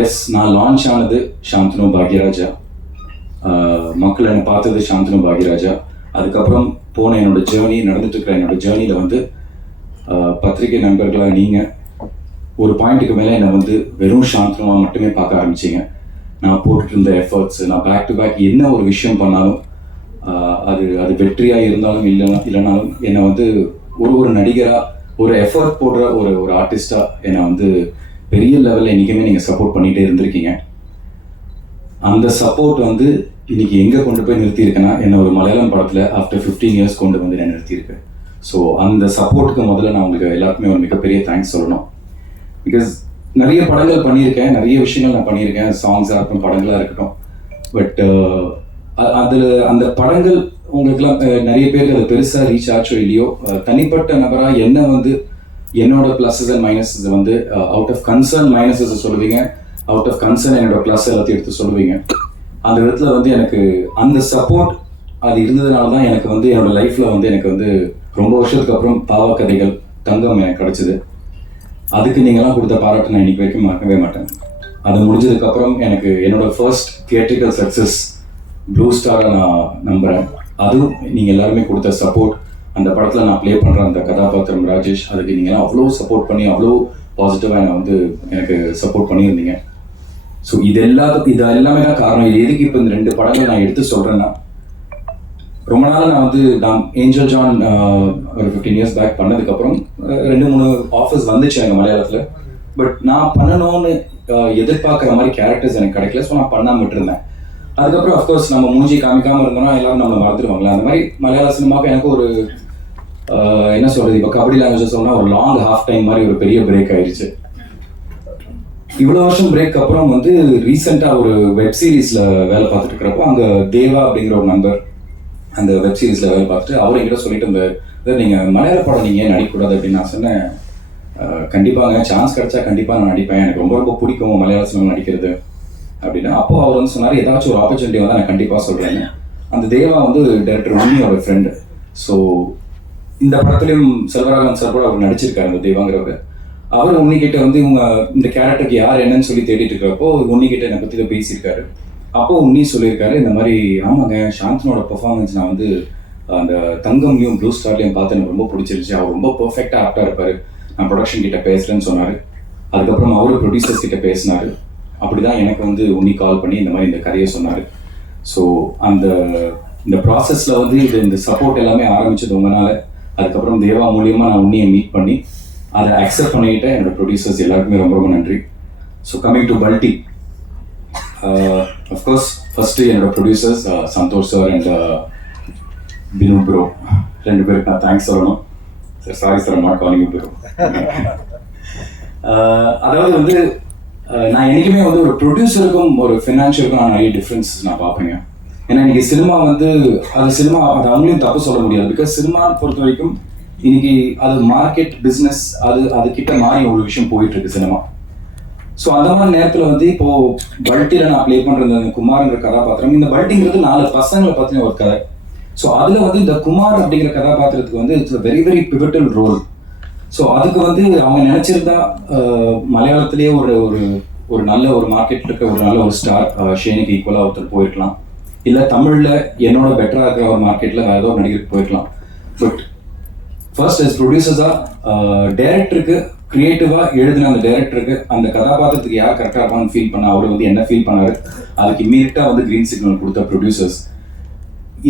எஸ், நான் லான்ச் ஆனது சாந்தனு பாக்யராஜா, மக்கள் என்னை பார்த்தது சாந்தனு பாக்யராஜா. அதுக்கப்புறம் போன என்னோட ஜேர்னி, நடந்துட்டு இருக்கிற என்னோட ஜேர்னியில் வந்து பத்திரிகை நண்பர்களாக நீங்கள் ஒரு பாயிண்ட்டுக்கு மேலே என்னை வந்து வெறும் சாந்தனமாக மட்டுமே பார்க்க ஆரம்பிச்சிங்க. நான் போட்டுட்டு இருந்த எஃபர்ட்ஸ், நான் பேக் டு பேக் என்ன ஒரு விஷயம் பண்ணாலும் அது வெற்றியாக இருந்தாலும் இல்லைனாலும் என்னை வந்து ஒரு நடிகராக, ஒரு எஃபர்ட் போடுற ஒரு ஆர்டிஸ்டாக என்னை வந்து பெரிய லெவலில் என்றைக்குமே நீங்கள் சப்போர்ட் பண்ணிகிட்டே இருந்திருக்கீங்க. அந்த சப்போர்ட் வந்து இன்னைக்கு எங்கே கொண்டு போய் நிறுத்தியிருக்கேன்னா, என்னை ஒரு மலையாளம் படத்தில் ஆஃப்டர் 15 இயர்ஸ் கொண்டு வந்து நான் நிறுத்தியிருக்கேன். ஸோ அந்த சப்போர்ட்டுக்கு முதல்ல நான் உங்களுக்கு எல்லாருக்குமே ஒரு மிகப்பெரிய தேங்க்ஸ் சொல்லணும். பிகாஸ் நிறைய படங்கள் பண்ணியிருக்கேன், நிறைய விஷயங்கள் நான் பண்ணியிருக்கேன், சாங்ஸாக இருக்கட்டும், படங்களாக இருக்கட்டும். பட் அதில் அந்த படங்கள் உங்களுக்குலாம் நிறைய பேருக்கு அது பெருசாக ரீச் ஆச்சோ இல்லையோ, தனிப்பட்ட நபராக என்ன வந்து என்னோட ப்ளஸஸ் அண்ட் மைனஸஸ் வந்து அவுட் ஆஃப் கன்சர்ன் மைனஸஸ் சொல்லுவீங்க, அவுட் ஆஃப் கன்சர்ன் என்னோட ப்ளஸ் எல்லாத்தையும் எடுத்து சொல்லுவீங்க. அந்த விதத்தில் வந்து எனக்கு அந்த சப்போர்ட் அது இருந்ததுனால தான் எனக்கு வந்து என்னோட லைஃப்பில் வந்து எனக்கு வந்து ரொம்ப வருஷத்துக்கு அப்புறம் பாவக்கதைகள் தங்கம் எனக்கு கிடச்சிது. அதுக்கு நீங்களாம் கொடுத்த பாராட்டு நான் இன்னைக்கு வரைக்கும் மறக்கவே மாட்டேன். அது முடிஞ்சதுக்கப்புறம் எனக்கு என்னோட ஃபர்ஸ்ட் தியேட்ரிக்கல் சக்ஸஸ் ப்ளூ ஸ்டாரை நான் நம்புகிறேன். அதுவும் நீங்கள் எல்லாருமே கொடுத்த சப்போர்ட். அந்த படத்தில் நான் ப்ளே பண்ணுற அந்த கதாபாத்திரம் ராஜேஷ், அதுக்கு நீங்களாம் அவ்வளோ சப்போர்ட் பண்ணி அவ்வளோ பாசிட்டிவாக என்னை வந்து எனக்கு சப்போர்ட் பண்ணியிருந்தீங்க. ஸோ இது எல்லாமே தான் காரணம். இது எதுக்கு இப்போ இந்த 2 படங்கள் நான் எடுத்து சொல்கிறேன்னா, ரொம்ப நாள் நான் ஏஞ்சல் ஜான் ஒரு 15 இயர்ஸ் பேக் பண்ணதுக்கப்புறம் 2-3 ஆஃபர்ஸ் வந்துச்சு எங்கள் மலையாளத்தில். பட் நான் பண்ணணும்னு எதிர்பார்க்குற மாதிரி கேரக்டர்ஸ் எனக்கு கிடைக்கல. ஸோ நான் பண்ணாமல் விட்டுருந்தேன். அதுக்கப்புறம் அஃப்கோர்ஸ் நம்ம மூஞ்சி காமிக்காமல் இருந்தோம்னா எல்லாரும் நம்மளை மறந்துடுவாங்களே. அந்த மாதிரி மலையாள சினிமாவுக்கு எனக்கு ஒரு என்ன சொல்கிறது, இப்போ கபடி லாங்குவேஜ் சொன்னால் ஒரு லாங் ஹாஃப் டைம் மாதிரி ஒரு பெரிய பிரேக் ஆயிடுச்சு. இவ்வளோ வருஷம் பிரேக் அப்புறம் வந்து ரீசெண்டாக ஒரு வெப் சீரிஸில் வேலை பார்த்துட்டு இருக்கிறப்போ அங்கே தேவா அப்படிங்கிற ஒரு நண்பர் அந்த வெப் சீரிஸில் வேலை பார்த்துட்டு அவர் என்கிட்ட சொல்லிட்டு இருந்தார், நீங்கள் மலையாள படம் நீங்கள் ஏன் நடிக்கக்கூடாது அப்படின்னு. நான் சொன்னேன், கண்டிப்பாங்க, சான்ஸ் கிடைச்சா கண்டிப்பாக நான் நடிப்பேன், எனக்கு ரொம்ப ரொம்ப பிடிக்கும் மலையாள சினிமா நடிக்கிறது அப்படின்னா. அப்போது அவர் வந்து சொன்னார், ஏதாச்சும் ஒரு ஆப்பர்ச்சுனிட்டி வந்து நான் கண்டிப்பாக சொல்கிறேன்னு. அந்த தேவா வந்து டைரக்டர் உண்மையோட ஃப்ரெண்டு. ஸோ இந்த படத்துலையும் செல்வராகவன் சார் கூட அவர் நடிச்சிருக்காரு, அந்த தெய்வாங்கிறவர். அவர் உன்னிக்கிட்ட வந்து இவங்க இந்த கேரக்டருக்கு யார் என்னன்னு சொல்லி தேடிட்டு இருக்கிறப்போ உன்னிக்கிட்ட என்னை பற்றி பேசியிருக்காரு. அப்போ உன்னி சொல்லியிருக்காரு, இந்த மாதிரி ஆமாங்க சாந்தனோட பெர்ஃபார்மன்ஸ் நான் வந்து அந்த தங்கம்லையும் ப்ளூ ஸ்டார்லையும் பார்த்து எனக்கு ரொம்ப பிடிச்சிருச்சு, அவர் ரொம்ப பெர்ஃபெக்டாக ஆக்டாக இருப்பார், நான் ப்ரொடக்ஷன் கிட்ட பேசுகிறேன்னு சொன்னார். அதுக்கப்புறம் அவரு ப்ரொடியூசர்ஸ் கிட்ட பேசினார். அப்படி தான் எனக்கு வந்து உன்னி கால் பண்ணி இந்த மாதிரி இந்த கதையை சொன்னார். ஸோ இந்த ப்ராசஸில் வந்து இந்த சப்போர்ட் எல்லாமே ஆரம்பிச்சது உங்களால். அதுக்கப்புறம் தேவா மூலியமாக நான் உன்னியை மீட் பண்ணி அதை அக்செப்ட் பண்ணிக்கிட்ட என்னோட ப்ரொடியூசர்ஸ் எல்லாருக்குமே ரொம்ப ரொம்ப நன்றி. So coming to Balti, of course first என்னோட producers Santhosh sir and Binu bro, 2 பேருக்கு நான் தேங்க்ஸ் சொல்லணும். Sir sorry sir, not calling bro. அதாவது வந்து நான் என்றைக்குமே வந்து ஒரு ப்ரொடியூசருக்கும் ஒரு ஃபினான்ஷியலுக்கும் நான் நிறைய டிஃப்ரென்ஸ் நான் பார்ப்பேங்க. ஏன்னா இன்னைக்கு சினிமா வந்து சினிமா அது அவங்களையும் தப்பு சொல்ல முடியாது. பிகாஸ் சினிமா பொறுத்த வரைக்கும் இன்னைக்கு அது மார்க்கெட் பிஸ்னஸ் அது கிட்ட மாறி ஒரு விஷயம் போயிட்டு இருக்கு சினிமா. ஸோ அந்த மாதிரி நேரத்தில் வந்து இப்போ பல்ட்டியில் நான் ப்ளே பண்ணுற அந்த குமார்ங்கிற கதாபாத்திரம், இந்த பல்ட்டிங்கிறது 4 பசங்களை பற்றின ஒரு கதை. ஸோ அதில் வந்து இந்த குமார் அப்படிங்கிற கதாபாத்திரத்துக்கு வந்து it's very very pivotal role. So அதுக்கு வந்து அவங்க நினச்சிருந்தா மலையாளத்திலேயே ஒரு நல்ல ஒரு மார்க்கெட்டில் இருக்க ஒரு நல்ல ஒரு ஸ்டார் ஷேனுக்கு ஈக்குவலாக ஒருத்தர் போயிருக்கலாம். இல்லை தமிழில் என்னோட பெட்டராக இருக்கிற ஒரு மார்க்கெட்டில் வேறு ஏதோ ஒரு நடிகருக்கு போயிருக்கலாம். பட் ஃபர்ஸ்ட் as ப்ரொடியூசர்ஸாக டைரக்டருக்கு கிரியேட்டிவாக எழுதின அந்த டைரக்டருக்கு அந்த கதாபாத்திரத்துக்கு யார் கரெக்டாக இருப்பான்னு ஃபீல் பண்ண, அவர் வந்து என்ன ஃபீல் பண்ணார், அதுக்கு இம்மீடியட்டாக வந்து க்ரீன் சிக்னல் கொடுத்த ப்ரொடியூசர்ஸ்.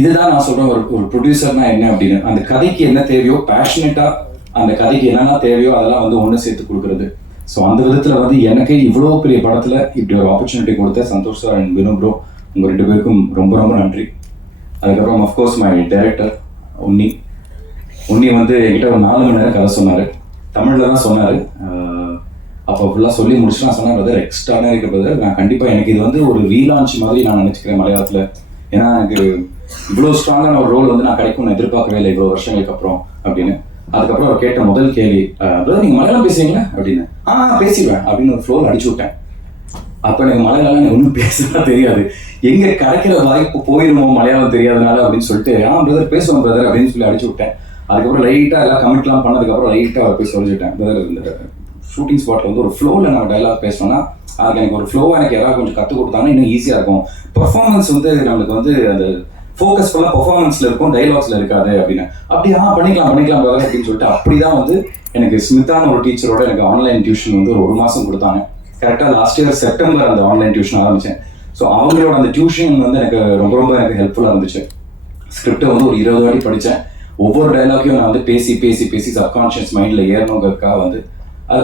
இதுதான் நான் சொல்கிறேன் ஒரு ப்ரொடியூசர்னா என்ன அப்படின்னு. அந்த கதைக்கு என்ன தேவையோ பேஷனேட்டாக அந்த கதைக்கு என்னென்ன தேவையோ அதெல்லாம் வந்து ஒன்று சேர்த்து கொடுக்குறது. ஸோ அந்த விதத்தில் வந்து எனக்கு இவ்வளோ பெரிய படத்தில் இப்படி ஒரு ஆப்பர்ச்சுனிட்டி கொடுத்த Santhosh sir and Vinu bro, உங்கள் 2 பேருக்கும் ரொம்ப ரொம்ப நன்றி. அதுக்கப்புறம் அஃப்கோர்ஸ் மை டைரக்டர் உன்னி வந்து என்கிட்ட ஒரு 4 மணி நேரம் கதை சொன்னார். தமிழில் தான் சொன்னார். அப்போ ஃபுல்லாக சொல்லி முடிச்சு நான் சொன்னேன், பிரதர் எக்ஸ்ட்ரானே இருக்க பிரதர், நான் கண்டிப்பாக எனக்கு இது வந்து ஒரு ரீலான்ச் மாதிரி நான் நினச்சிக்கிறேன் மலையாளத்தில். ஏன்னா எனக்கு இவ்வளோ ஸ்ட்ராங்கான ஒரு ரோல் வந்து நான் கிடைக்கும்னு எதிர்பார்க்கவே இல்லை இவ்வளோ வருஷங்களுக்கு அப்புறம் அப்படின்னு. அதுக்கப்புறம் அவர் கேட்ட முதல் கேள்வி, பிரதர் நீங்கள் மலையாளம் பேசுவீங்களா அப்படின்னு. பேசிடுவேன் அப்படின்னு ஒரு ஃப்ளோவில் அடிச்சு விட்டேன். அப்போ எனக்கு மலையாளம் எனக்கு ஒன்றும் பேசலாம் தெரியாது, எங்கே கிடைக்கிற வாய்ப்பு போயிடுமோ மலையாளம் தெரியாதனால அப்படின்னு சொல்லிட்டு பிரதர் பேசுவேன் பிரதர் அப்படின்னு சொல்லி அடிச்சு விட்டேன். அதுக்கப்புறம் லைட்டாக எல்லாம் கமிட்லாம் பண்ணதுக்கப்புறம் லைட்டாக அவர் போய் சொல்லிவிட்டேன், பிரதர் இந்த ஷூட்டிங் ஸ்பாட்டில் வந்து ஒரு ஃப்ளோவில் நான் டைலாக் பேசணும்னா அதுக்கு எனக்கு ஒரு ஃப்ளோவாக எனக்கு யாராவது கொஞ்சம் கற்றுக் கொடுத்தாங்கன்னா இன்னும் ஈஸியாக இருக்கும். பெர்ஃபார்மன்ஸ் வந்து நம்மளுக்கு வந்து அந்த ஃபோக்கஸ் ஃபுல்லாக பெர்ஃபார்மன்ஸில் இருக்கும், டைலாக்ஸில் இருக்காது அப்படின்னு. பண்ணிக்கலாம் பிரதர் அப்படின்னு சொல்லிட்டு அப்படி தான் வந்து எனக்கு ஸ்மித்தான ஒரு டீச்சரோட எனக்கு ஆன்லைன் டியூஷன் வந்து ஒரு மாதம் கொடுத்தாங்க. கரெக்டாக லாஸ்ட் இயர் செப்டம்பர் அந்த ஆன்லைன் டியூஷன் ஆரம்பித்தேன். ஸோ அவங்களோட அந்த டியூஷன் வந்து எனக்கு ரொம்ப ரொம்ப எனக்கு ஹெல்ப்ஃபுல்லாக இருந்துச்சு. ஸ்கிரிப்டை வந்து ஒரு 20 வாட்டி படித்தேன். ஒவ்வொரு டைலாக்கையும் நான் வந்து பேசி சப்கான்ஷியஸ் மைண்டில் ஏறணுங்கிறதுக்காக வந்து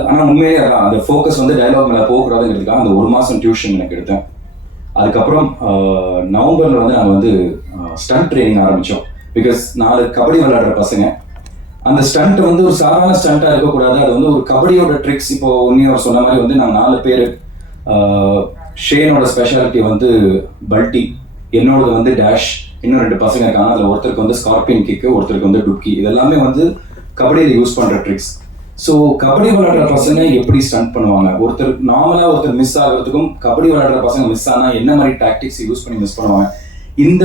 ஆனால் உண்மையே அதான் அந்த ஃபோக்கஸ் வந்து டைலாக் மேலே போகக்கூடாதுங்கிறதுக்காக அந்த 1 மாதம் டியூஷன் எனக்கு எடுத்தேன். அதுக்கப்புறம் நவம்பரில் வந்து நாங்கள் வந்து ஸ்டண்ட் ட்ரைனிங் ஆரம்பித்தோம். பிகாஸ் 4 கபடி விளையாடுற பசங்க, அந்த ஸ்டண்ட் வந்து ஒரு சாதாரண ஸ்டண்ட்டாக இருக்கக்கூடாது, அது வந்து ஒரு கபடியோட ட்ரிக்ஸ். இப்போ அவர் சொன்ன மாதிரி வந்து நாங்கள் 4 பேர், ஷேனோட ஸ்பெஷாலிட்டி வந்து பல்ட்டி, என்னோடது வந்து டேஷ், இன்னும் 2 பசங்க இருக்காங்க. அதில் ஒருத்தருக்கு வந்து ஸ்கார்பியன் கிக்கு, ஒருத்தருக்கு வந்து டுக்கி. இதெல்லாமே வந்து கபடியில் யூஸ் பண்ணுற ட்ரிக்ஸ். ஸோ கபடி விளையாடுற பசங்க எப்படி ஸ்டண்ட் பண்ணுவாங்க, ஒருத்தர் மிஸ் ஆகிறதுக்கும் கபடி விளையாடுற பசங்க மிஸ் ஆனால் என்ன மாதிரி டாக்டிக்ஸ் யூஸ் பண்ணி மிஸ் பண்ணுவாங்க, இந்த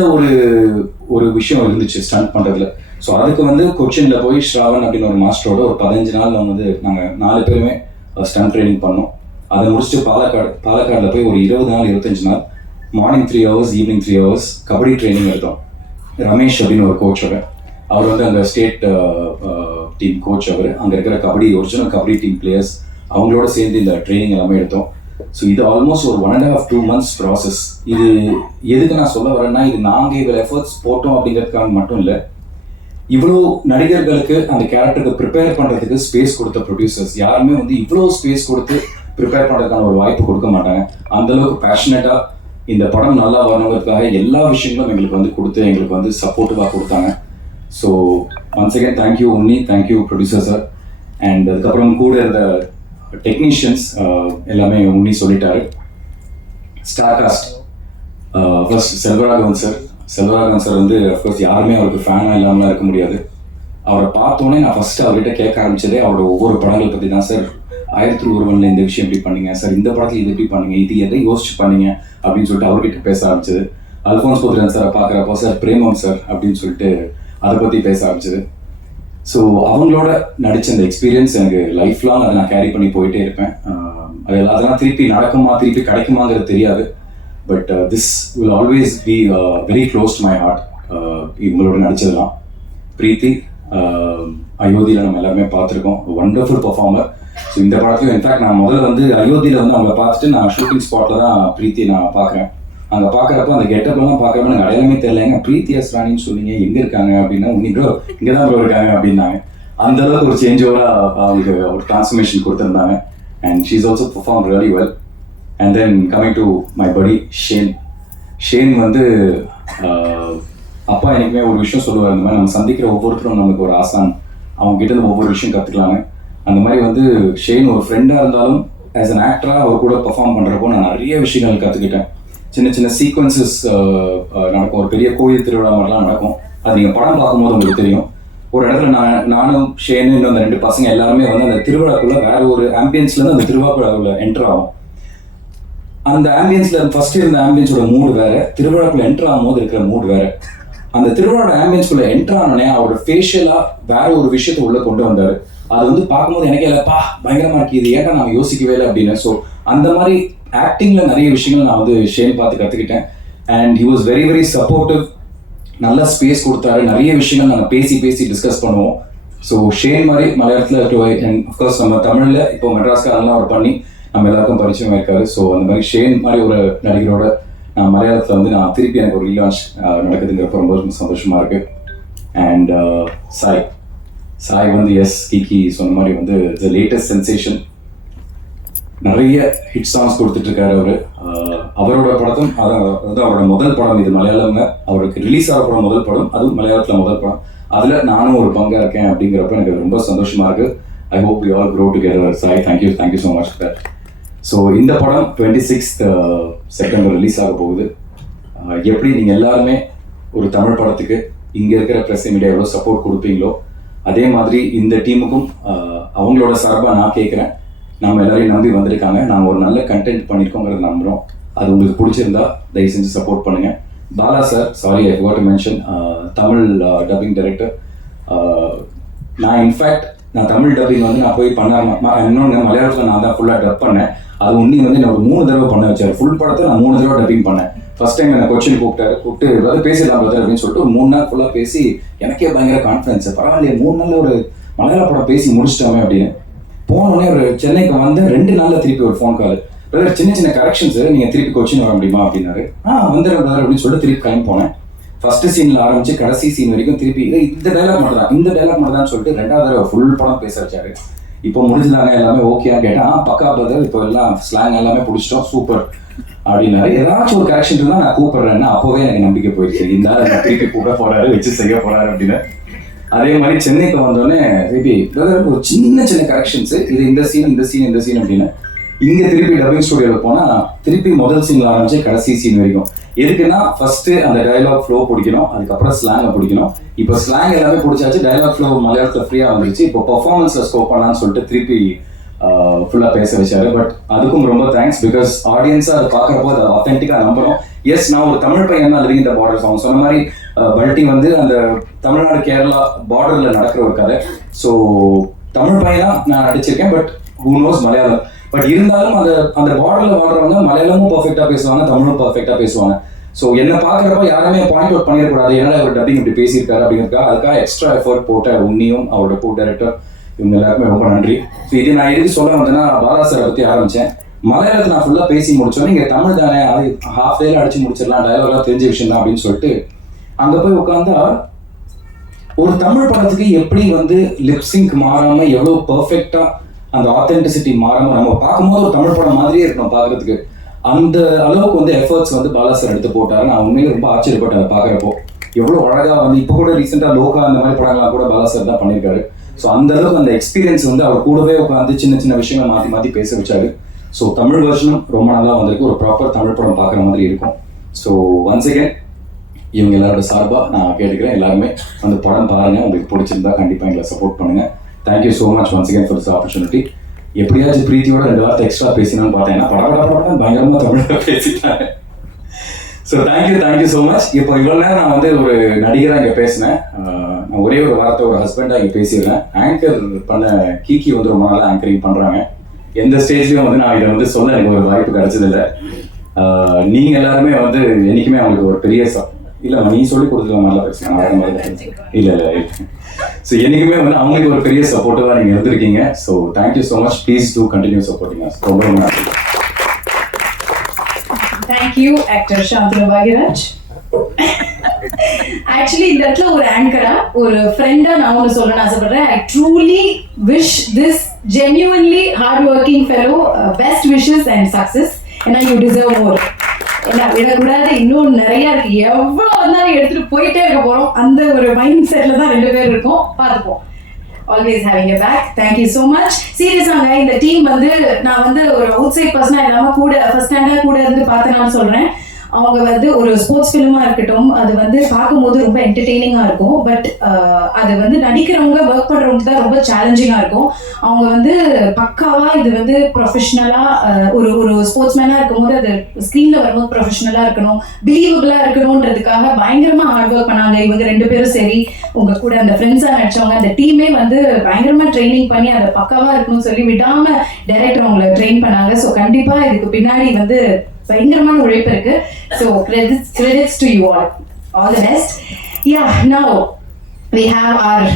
ஒரு விஷயம் இருந்துச்சு ஸ்டண்ட் பண்ணுறதுல. ஸோ அதுக்கு வந்து கொச்சினில் போய் ஸ்ராவன் அப்படின்னு ஒரு மாஸ்டரோட ஒரு 15 நாள் வந்து நாங்கள் 4 பேருமே ஸ்டண்ட் ட்ரைனிங் பண்ணோம். அதை முடிச்சுட்டு பாலக்காடில் போய் ஒரு 20 நாள் 25 நாள் morning 3 hours evening 3 hours kabaddi training எடுத்தோம். ரமேஷ் அப்படின்னு ஒரு கோச்சோட, அவர் வந்து அங்கே ஸ்டேட் டீம் கோச். அவர் அங்கே இருக்கிற ஒரிஜினல் கபடி டீம் பிளேயர்ஸ் அவங்களோட சேர்ந்து இந்த ட்ரைனிங் எல்லாமே எடுத்தோம். ஸோ இது ஆல்மோஸ்ட் ஒரு 1.5-2 months ப்ராசஸ். இது எதுக்கு நான் சொல்ல வரேன்னா, இது நாங்கள் இவ்வளோ எஃபர்ட்ஸ் போட்டோம் அப்படிங்கிறதுக்காக மட்டும் இல்லை, இவ்வளோ நடிகர்களுக்கு அந்த கேரக்டருக்கு ப்ரிப்பேர் பண்ணுறதுக்கு ஸ்பேஸ் கொடுத்த ப்ரொடியூசர்ஸ் யாருமே வந்து இவ்வளோ ஸ்பேஸ் கொடுத்து ப்ரிப்பேர் பண்ணுறதுக்கான ஒரு வாய்ப்பு கொடுக்க மாட்டாங்க. அந்தளவுக்கு பேஷனேட்டாக இந்த படம் நல்லா வரணுங்கிறதுக்காக எல்லா விஷயங்களும் எங்களுக்கு வந்து கொடுத்து எங்களுக்கு வந்து சப்போர்ட்டிவாக கொடுத்தாங்க. So once again thank you Unni, thank you producer sir. And அதுக்கப்புறம் கூட இருந்த டெக்னீஷியன்ஸ் எல்லாமே உன்னி சொல்லிட்டாரு. Star cast first Selvaraghavan sir வந்து அஃப்கோர்ஸ் யாருமே அவருக்கு ஃபேனாக இல்லாமல் இருக்க முடியாது. அவரை பார்த்தோன்னே நான் ஃபஸ்ட்டு அவர்கிட்ட கேட்க ஆரம்பிச்சதே அவரோட ஒவ்வொரு படங்கள் பற்றி தான். சார் 1001 இந்த விஷயம் எப்படி பண்ணீங்க சார், இந்த படத்தில் இது எப்படி பண்ணீங்க, இது எதை யோசிச்சு பண்ணீங்க அப்படின்னு சொல்லிட்டு அவர்கிட்ட பேச ஆரம்பிச்சது. அல்ஃபோன்ஸ் புத்திரன் சாரை பார்க்குறப்போ சார் பிரேமம் சார் அப்படின்னு சொல்லிட்டு அதை பற்றி பேச ஆரம்பிச்சது. ஸோ அவங்களோட நடித்த அந்த எக்ஸ்பீரியன்ஸ் எனக்கு லைஃப் லாங் அதை நான் கேரி பண்ணி போயிட்டே இருப்பேன். அதெல்லாம் திருப்பி நடக்குமா திருப்பி கிடைக்குமாங்கிறது தெரியாது. But this will always be very close to my heart. இவங்களோட நடித்ததெல்லாம் பிரீத்தி அயோத்தியில் நம்ம எல்லாருமே பார்த்துருக்கோம். Wonderful performer. ஸோ இந்த படத்துலையும் இன்ஃபேக்ட் நான் முதல்ல வந்து அயோத்தியில் வந்து அவங்கள பார்த்துட்டு நான் ஷூட்டிங் ஸ்பாட்டில் தான் பிரீத்தியை நான் பார்க்குறேன். அங்கே பார்க்குறப்ப அந்த கெட்டப்லாம் பார்க்குறப்ப எனக்கு அடையாளமே தெரியலைங்க. பிரீத்தி அஸ்ரானின்னு சொன்னீங்க, எங்கே இருக்காங்க அப்படின்னா உன்னி ப்ரோ இங்கே தான் ப்ரோ இருக்காங்க அப்படின்னாங்க. அந்த அளவுக்கு ஒரு சேஞ்ச் ஓவராக அவங்களுக்கு ஒரு டிரான்ஸ்ஃபர்மேஷன் கொடுத்துருந்தாங்க. And she is also perform really well. And then coming to my படி ஷேன் வந்து அப்பா எனக்குமே ஒரு விஷயம் சொல்லுவார், இந்த மாதிரி நம்ம சந்திக்கிற ஒவ்வொருத்தரும் நமக்கு ஒரு ஆசான், அவங்க கிட்ட இருந்து ஒவ்வொரு விஷயம் கற்றுக்கலாங்க. அந்த மாதிரி வந்து ஷேன் ஒரு ஃப்ரெண்டாக இருந்தாலும் ஆஸ் அன் ஆக்டராக அவர் கூட பெர்ஃபார்ம் பண்ணுறப்போ நான் நிறைய விஷயங்கள் கற்றுக்கிட்டேன். சின்ன சின்ன சீக்வன்சஸ் நடக்கும், ஒரு பெரிய கோயில் திருவிழா மாதிரிலாம் நடக்கும். அது நீங்கள் படம் பார்க்கும்போது உங்களுக்கு தெரியும். ஒரு இடத்துல நானும் ஷேனு இன்னும் அந்த 2 பசங்க எல்லாருமே வந்து அந்த திருவிழாக்குள்ளே வேற ஒரு ஆம்பியன்ஸ்லேருந்து அந்த திருவிழாக்குள்ள என்டர் ஆகும். அந்த ஆம்பியன்ஸில் ஃபர்ஸ்ட் இருந்த ஆம்பியன்ஸோட மூடு வேறு, திருவிழாக்குள்ளே என்டர் ஆகும்போது இருக்கிற மூடு வேறு. அந்த திருவிழாவோட ஆம்பியன்ஸ்குள்ளே என்டர் ஆனோடனே அவரோட ஃபேஷியலாக வேற ஒரு விஷயத்தை உள்ளே கொண்டு வந்தார். அது வந்து பார்க்கும்போது எனக்கே இல்லைப்பா பயங்கரமாக இருக்குது, இது ஏன்டா நம்ம யோசிக்கவே இல்லை அப்படின்னு. ஸோ அந்த மாதிரி ஆக்டிங்கில் நிறைய விஷயங்கள் நான் வந்து ஷேன் பார்த்து கற்றுக்கிட்டேன். And he was very very supportive. நல்ல ஸ்பேஸ் கொடுத்தாரு. நிறைய விஷயங்கள் நாங்கள் பேசி டிஸ்கஸ் பண்ணுவோம். ஸோ ஷேன் மாதிரி மலையாளத்தில் அண்ட் அஃப்கோர்ஸ் நம்ம தமிழில் இப்போ மெட்ராஸ்க்கு அதெல்லாம் அவர் பண்ணி நம்ம எல்லாருக்கும் பரிச்சயமாக இருக்காரு. ஸோ அந்த மாதிரி ஷேன் மாதிரி ஒரு நடிகரோட நான் மலையாளத்தில் வந்து நான் திருப்பி எனக்கு ஒரு ரீலான்ச் நடக்குதுங்கிறப்ப ரொம்ப சந்தோஷமாக இருக்குது. அண்ட் சாய் வந்து எஸ் கிகி சொன்ன மாதிரி வந்து த லேட்டஸ்ட் சென்சேஷன், நிறைய ஹிட் சாங்ஸ் கொடுத்துட்ருக்காரு அவர். அவரோட படத்தும் அதாவது அவரோட முதல் படம் இது மலையாளம்ல அவருக்கு ரிலீஸ் ஆக போகிற முதல் படம், அதுவும் மலையாளத்தில் முதல் படம். அதில் நானும் ஒரு பங்காக இருக்கேன் அப்படிங்கிறப்ப எனக்கு ரொம்ப சந்தோஷமாக இருக்குது. ஐ hope you all grow together. Sai thank you so much for that. So இந்த படம் 26th செப்டம்பர் ரிலீஸ் ஆக போகுது. எப்படி நீங்கள் எல்லாருமே ஒரு தமிழ் படத்துக்கு இங்கே இருக்கிற ப்ரெஸ் மீடியா எவ்வளோ சப்போர்ட் கொடுப்பீங்களோ அதே மாதிரி இந்த டீமுக்கும் அவங்களோட சார்பாக நான் கேட்குறேன். நம்ம எல்லாரையும் நம்பி வந்திருக்காங்க, நாங்கள் ஒரு நல்ல கண்டென்ட் பண்ணியிருக்கோங்கிறத நம்புகிறோம். அது உங்களுக்கு பிடிச்சிருந்தா தயவு செஞ்சு சப்போர்ட் பண்ணுங்கள். Bala sir, sorry I forgot to mention, Tamil dubbing director. நான் இன்ஃபேக்ட் தமிழ் டப்பிங் வந்து நான் போய் இன்னொன்று மலையாளத்தில் நான் தான் ஃபுல்லாக டப் பண்ணேன். அது உன்னி வந்து நான் ஒரு 3 தடவை பண்ண வச்சார். ஃபுல் படத்தை நான் 3 தடவை டப்பிங் பண்ணேன். ஃபர்ஸ்ட் டைம் என்னை கொச்சின் கூப்பிட்டு ஏதாவது பேசிடலாம் பிரதர் அப்படின்னு சொல்லிட்டு ஒரு 3 நாள் ஃபுல்லாக பேசி எனக்கே பயங்கர கான்ஃபிடன்ஸ். பரவாயில்லையே 3 நாளில் ஒரு மலையாள படம் பேசி முடிச்சிட்டோமே அப்படின்னு. போனோடனே ஒரு சென்னைக்கு வந்து 2 நாளில் திருப்பி ஒரு ஃபோன் கால், பிரதர் சின்ன கரெக்ஷன்ஸ் நீங்கள் திருப்பி கொச்சின் வர முடியுமா அப்படின்னாரு. வந்துடுறேன் பிரதர் அப்படின்னு சொல்லிட்டு திருப்பி கிளம்பி போனேன். ஃபர்ஸ்ட் சீனில் ஆரம்பிச்சு கடைசி சீன் வரைக்கும் திருப்பி இந்த டைலாக் மட்டும் தான் சொல்லிட்டு 2வது தடவை ஃபுல் படம் பேச வச்சாரு. இப்போ முடிஞ்சுதாங்க எல்லாமே ஓகேன்னு கேட்டேன். பக்கா பிரதர் இப்போ எல்லாம் ஸ்லாங் எல்லாமே பிடிச்சிட்டோம் சூப்பர் அப்படின்னாரு. ஏதாச்சும் ஒரு கரெக்ஷன் இருந்தால் நான் கூப்பிடுறேன்னா அப்போவே எனக்கு நம்பிக்கை போயிடுச்சு, இந்த திருப்பி கூப்பிட போறாரு வச்சு செய்ய போறாரு அப்படின்னு. அதே மாதிரி சென்னைக்கு வந்தோடனே திருப்பி பிரதர் ஒரு சின்ன கரெக்ஷன்ஸ், இது இந்த சீன் அப்படின்னு. இங்கே திருப்பி டப்பிங் ஸ்டுடியோவில் போனால் திருப்பி முதல் சீனில் ஆரம்பிச்சு கடைசி சீன் வரைக்கும். எதுக்குன்னா ஃபர்ஸ்ட் அந்த டயலாக் ஃப்ளோ பிடிக்கணும், அதுக்கப்புறம் ஸ்லாங்கை பிடிக்கணும். இப்போ ஸ்லாங் எல்லாமே பிடிச்சாச்சு, டயலாக் ஃப்ளோ மலையாளத்தில் ஃப்ரீயாக வந்துருச்சு. இப்போ பர்ஃபார்மன்ஸில் ஸ்கோப் பண்ணலான்னு சொல்லிட்டு திருப்பி ஃபுல்லாக பேச வச்சாரு. பட் அதுக்கும் ரொம்ப தேங்க்ஸ், பிகாஸ் ஆடியன்ஸாக அதை பார்க்குறப்போ அதை ஆத்தென்டிக்காக நம்புகிறோம். எஸ், நான் ஒரு தமிழ் பையன் தான் லிவிங் இந்த பார்டர்ஸ். அவங்க சொன்ன மாதிரி பல்ட்டி வந்து அந்த தமிழ்நாடு கேரளா பார்டரில் நடக்கிற ஒரு கதை. ஸோ தமிழ் பையனாக நான் நடிச்சிருக்கேன், but who knows Malayalam. But இருந்தாலும் அந்த பார்டரில் வாழ்றவங்க மலையாளமும் பர்ஃபெக்டாக பேசுவாங்க, தமிழும் பர்ஃபெக்டாக பேசுவாங்க. ஸோ என்னை பார்க்குறப்ப யாருமே பாயிண்ட் அவுட் பண்ணிடக்கூடாது, ஏன்னா அவர் டப்பிங் இப்படி பேசியிருக்காரு அப்படிங்கிறதுக்காக அதுக்காக எக்ஸ்ட்ரா எஃபர்ட் போட்ட உன்னியும் அவரோட கோ டைரக்டர் இவங்க எல்லாருக்குமே ரொம்ப நன்றி. ஸோ இது நான் எதுக்கு சொல்ல வந்தேன்னா பாலா சாரை பற்றி ஆரம்பித்தேன். மலையாளத்தில் நான் ஃபுல்லாக பேசி முடிச்சோன்னே இங்கே தமிழ் தானே, அது ஹாஃப் டேல அடிச்சு முடிச்சிடலாம், டயலாக்லாம் தெரிஞ்ச விஷயம் தான் அப்படின்னு சொல்லிட்டு அங்கே போய் உட்காந்தா ஒரு தமிழ் படத்துக்கு எப்படி வந்து லிப்சிங்க் மாறாமல் எவ்வளோ பர்ஃபெக்டாக அந்த ஆத்தென்டிசிட்டி மாறாமல் நம்ம பார்க்கும்போது ஒரு தமிழ் படம் மாதிரியே இருக்கணும் பார்க்குறதுக்கு. அந்த அளவுக்கு வந்து எஃபர்ட்ஸ் வந்து பாலா சார் எடுத்து போட்டாரு. நான் உண்மையிலே ரொம்ப ஆச்சரியப்பட்டேன் அதை பார்க்குறப்போ. எவ்வளோ அழகாக வந்து இப்போ கூட ரீசெண்டாக லோகா அந்த மாதிரி படங்கள்லாம் கூட பாலா சார் தான் பண்ணியிருக்காரு. ஸோ அந்த அளவுக்கு அந்த எக்ஸ்பீரியன்ஸ் வந்து அவர் கூடவே உட்காந்து சின்ன விஷயங்களை மாற்றி பேச வச்சாரு. ஸோ தமிழ் வெர்ஷனும் ரொம்ப நல்லா வந்திருக்கு, ஒரு ப்ராப்பர் தமிழ் படம் பார்க்குற மாதிரி இருக்கும். ஸோ ஒன்ஸ் அகேன் இவங்க எல்லாரோட சார்பாக நான் கேட்டுக்கிறேன், எல்லாருமே அந்த படம் பாருங்கள், உங்களுக்கு பிடிச்சிருந்தா கண்டிப்பாக எங்களை சப்போர்ட் பண்ணுங்கள். Thank you so much once again for this opportunity. எப்படியாச்சும் பிரீத்தியோட 2 வார்த்தை எக்ஸ்ட்ரா பேசினான்னு பார்த்தேன், ஏன்னா படம் பயங்கரமாக தமிழில் பேசிட்டாங்க. So thank you so much. இப்போ இவ்வளோ நேரம் நான் வந்து ஒரு நடிகராக இங்கே பேசினேன். நான் ஒரே ஒரு வார்த்தை ஒரு ஹஸ்பண்டாக இங்கே பேசிடுறேன். ஆங்கர் பண்ண கீக்கி வந்து ரொம்ப நாளாக ஆங்கரிங் பண்ணுறாங்க. எந்த ஸ்டேஜ்லையும் வந்து நான் இதை வந்து சொல்ல எனக்கு ஒரு வாய்ப்பு கிடைச்சதில்லை. நீங்கள் எல்லாருமே வந்து என்றைக்குமே அவங்களுக்கு ஒரு பெரிய இல்லைம்மா நீ சொல்லி கொடுத்துருக்க மாதிரிலாம் பேசுகிறேன் வேறு மாதிரி இல்லை ஸோ என்றைக்குமே வந்து அவங்களுக்கு ஒரு பெரிய சப்போர்ட்டிவாக நீங்கள் இருந்திருக்கீங்க. So thank you so much. Please do continue supporting us. ரொம்ப ரொம்ப நன்றி. Thank you, actor Shantanu Bhagiraj. Actually, இந்த இடத்துல ஒரு ஆங்கரா ஒரு ஃப்ரெண்டா நான் ஒன்று சொல்லணும்னு ஆசைப்படுறேன். I truly wish this genuinely hardworking fellow best wishes and success. ஏன்னா you deserve more. ஏன்னா விடக்கூடாது, இன்னும் நிறைய இருக்கு. எவ்வளோ வந்தாலும் எடுத்துட்டு போயிட்டே இருக்க போறோம். அந்த ஒரு மைண்ட் செட்ல தான் 2 பேர் இருக்கோம். பார்த்துப்போம். Always having your back. Thank you so much. சீரியஸாங்க இந்த டீம் வந்து நான் வந்து ஒரு அவுட் சைட் பர்சனா இல்லாம கூட ஃபர்ஸ்ட் ஸ்டாண்டா கூட இருந்து பார்த்தேன்னு சொல்றேன். அவங்க வந்து ஒரு ஸ்போர்ட்ஸ் ஃபிலிமா இருக்கட்டும், அது வந்து பார்க்கும்போது ரொம்ப என்டர்டெய்னிங்கா இருக்கும். பட் அது வந்து நடிக்கிறவங்க ஒர்க் பண்றவங்க தான் ரொம்ப சேலஞ்சிங்கா இருக்கும். அவங்க வந்து பக்காவா இது வந்து ப்ரொஃபஷனலா ஒரு ஸ்போர்ட்ஸ் மேனா இருக்கும்போது அது ஸ்கிரீன்ல வரும்போது ப்ரொஃபஷனலா இருக்கணும், பிலீவபிளா இருக்கணும்ன்றதுக்காக பயங்கரமா ஹார்ட் ஒர்க் பண்ணாங்க. இவங்க 2 பேரும் சரி, உங்க கூட அந்த ஃப்ரெண்ட்ஸா நடிச்சவங்க அந்த டீமே வந்து பயங்கரமா ட்ரைனிங் பண்ணி அதை பக்காவா இருக்கணும்னு சொல்லி விடாம டைரக்டர் அவங்களை ட்ரெயின் பண்ணாங்க. ஸோ கண்டிப்பா இதுக்கு பின்னாடி வந்து பயங்கரமான உழைப்பு இருக்கு. So credits to you all the best. Yeah, now we have our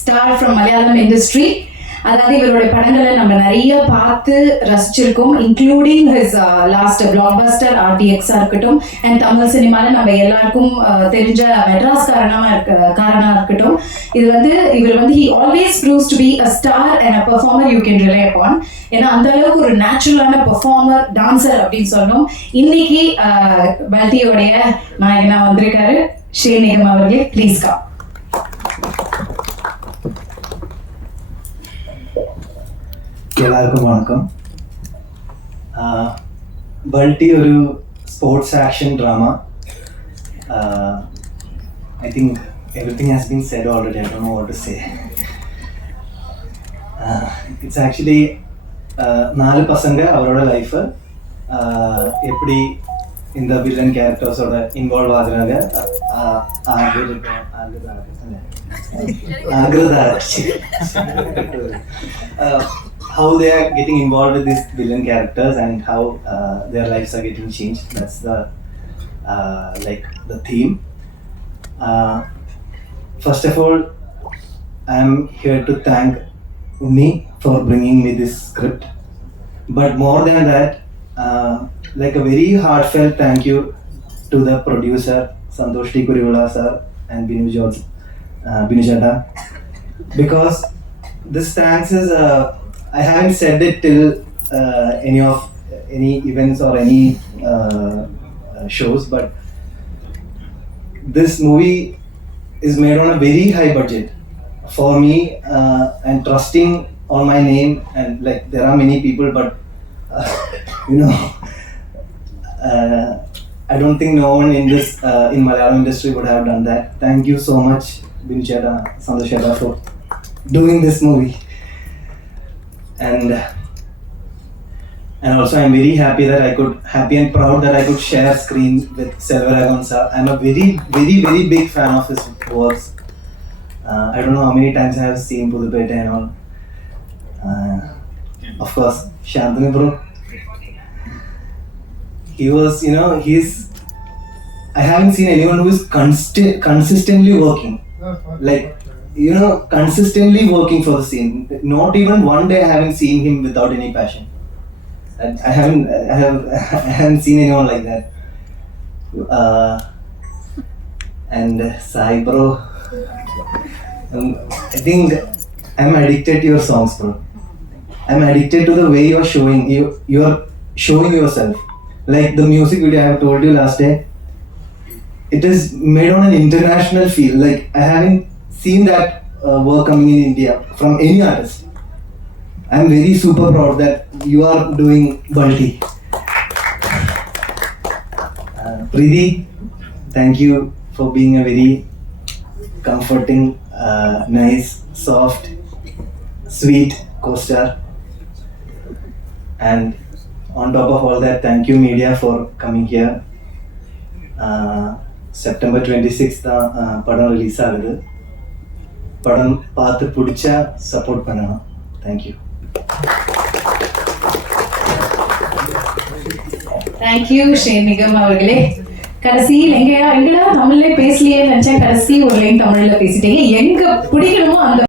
star from Malayalam industry. அதாவது இவருடைய படங்களை நம்ம நிறைய பார்த்து ரசிச்சிருக்கோம், including his last blockbuster RTX இருக்கட்டும், அண்ட் தமிழ் சினிமால நம்ம எல்லாருக்கும் தெரிஞ்ச மெட்ராஸ் காரனா இருக்கட்டும். இது வந்து இவர் வந்து he always proves to be a star and a performer you can rely upon. ஏன்னா அந்த அளவுக்கு ஒரு நேச்சுரலான பெர்ஃபார்மர், டான்சர் அப்படின்னு சொல்லணும். இன்னைக்கு பல்டியோடைய நாயகனா வந்திருக்காரு ஷேன் நிகம் அவர்களே. Please come. எல்லாருக்கும் வணக்கம். பல்டி ஒரு sports action drama. I think everything has been said already. I don't know what to say. It's actually 4 பசங்க அவரோட லைஃபை எப்படி இந்த வில்லன் கேரக்டர்ஸோட இன்வால்வ் ஆகுறாங்க, how they are getting involved with these villain characters and how their lives are getting changed. That's the like the theme. First of all, I am here to thank Unni for bringing me this script. But more than that, like a very heartfelt thank you to the producer Santosh T. Kurivula sir and Binu Chadha, because this thanks is I haven't said it till any events or any shows, but this movie is made on a very high budget for me, and trusting on my name. And like there are many people, but you know, I don't think no one in this in Malayalam industry would have done that. Thank you so much, Binu Chadha, Santosh Chadha, for doing this movie. And also I'm very happy and proud that I could share screen with Selvaragavan sir. I'm a very big fan of his works. I don't know how many times I have seen Pudupete and all. Of course, Shantanu bro. He was, you know, I haven't seen anyone who is consistently working. Like, you know, consistently working for the scene. Not even one day I haven't seen him without any passion. I haven't seen anyone like that. And Sai bro, I think I'm addicted to your songs, bro. I'm addicted to the way you're showing yourself. Like the music video I have told you last day, it is made on an international feel. Like I haven't seen that work coming in India from any artist. I'm very super proud that you are doing Balti. Preeti, thank you for being a very comforting, nice, soft, sweet co-star. And on top of all that, thank you media for coming here. September 26 தான் படம் release ஆகுது. படம் பார்த்து பிடிச்சா support பண்ணணும். Thank you. Thank you ஷேனிகம் அவர்களே. கடைசியில் எங்கடா தமிழ்ல பேசலையே நினைச்சேன், கடைசி ஒரு லைன் தமிழ்ல பேசிட்டீங்க. எங்க பிடிக்கணுமோ அந்த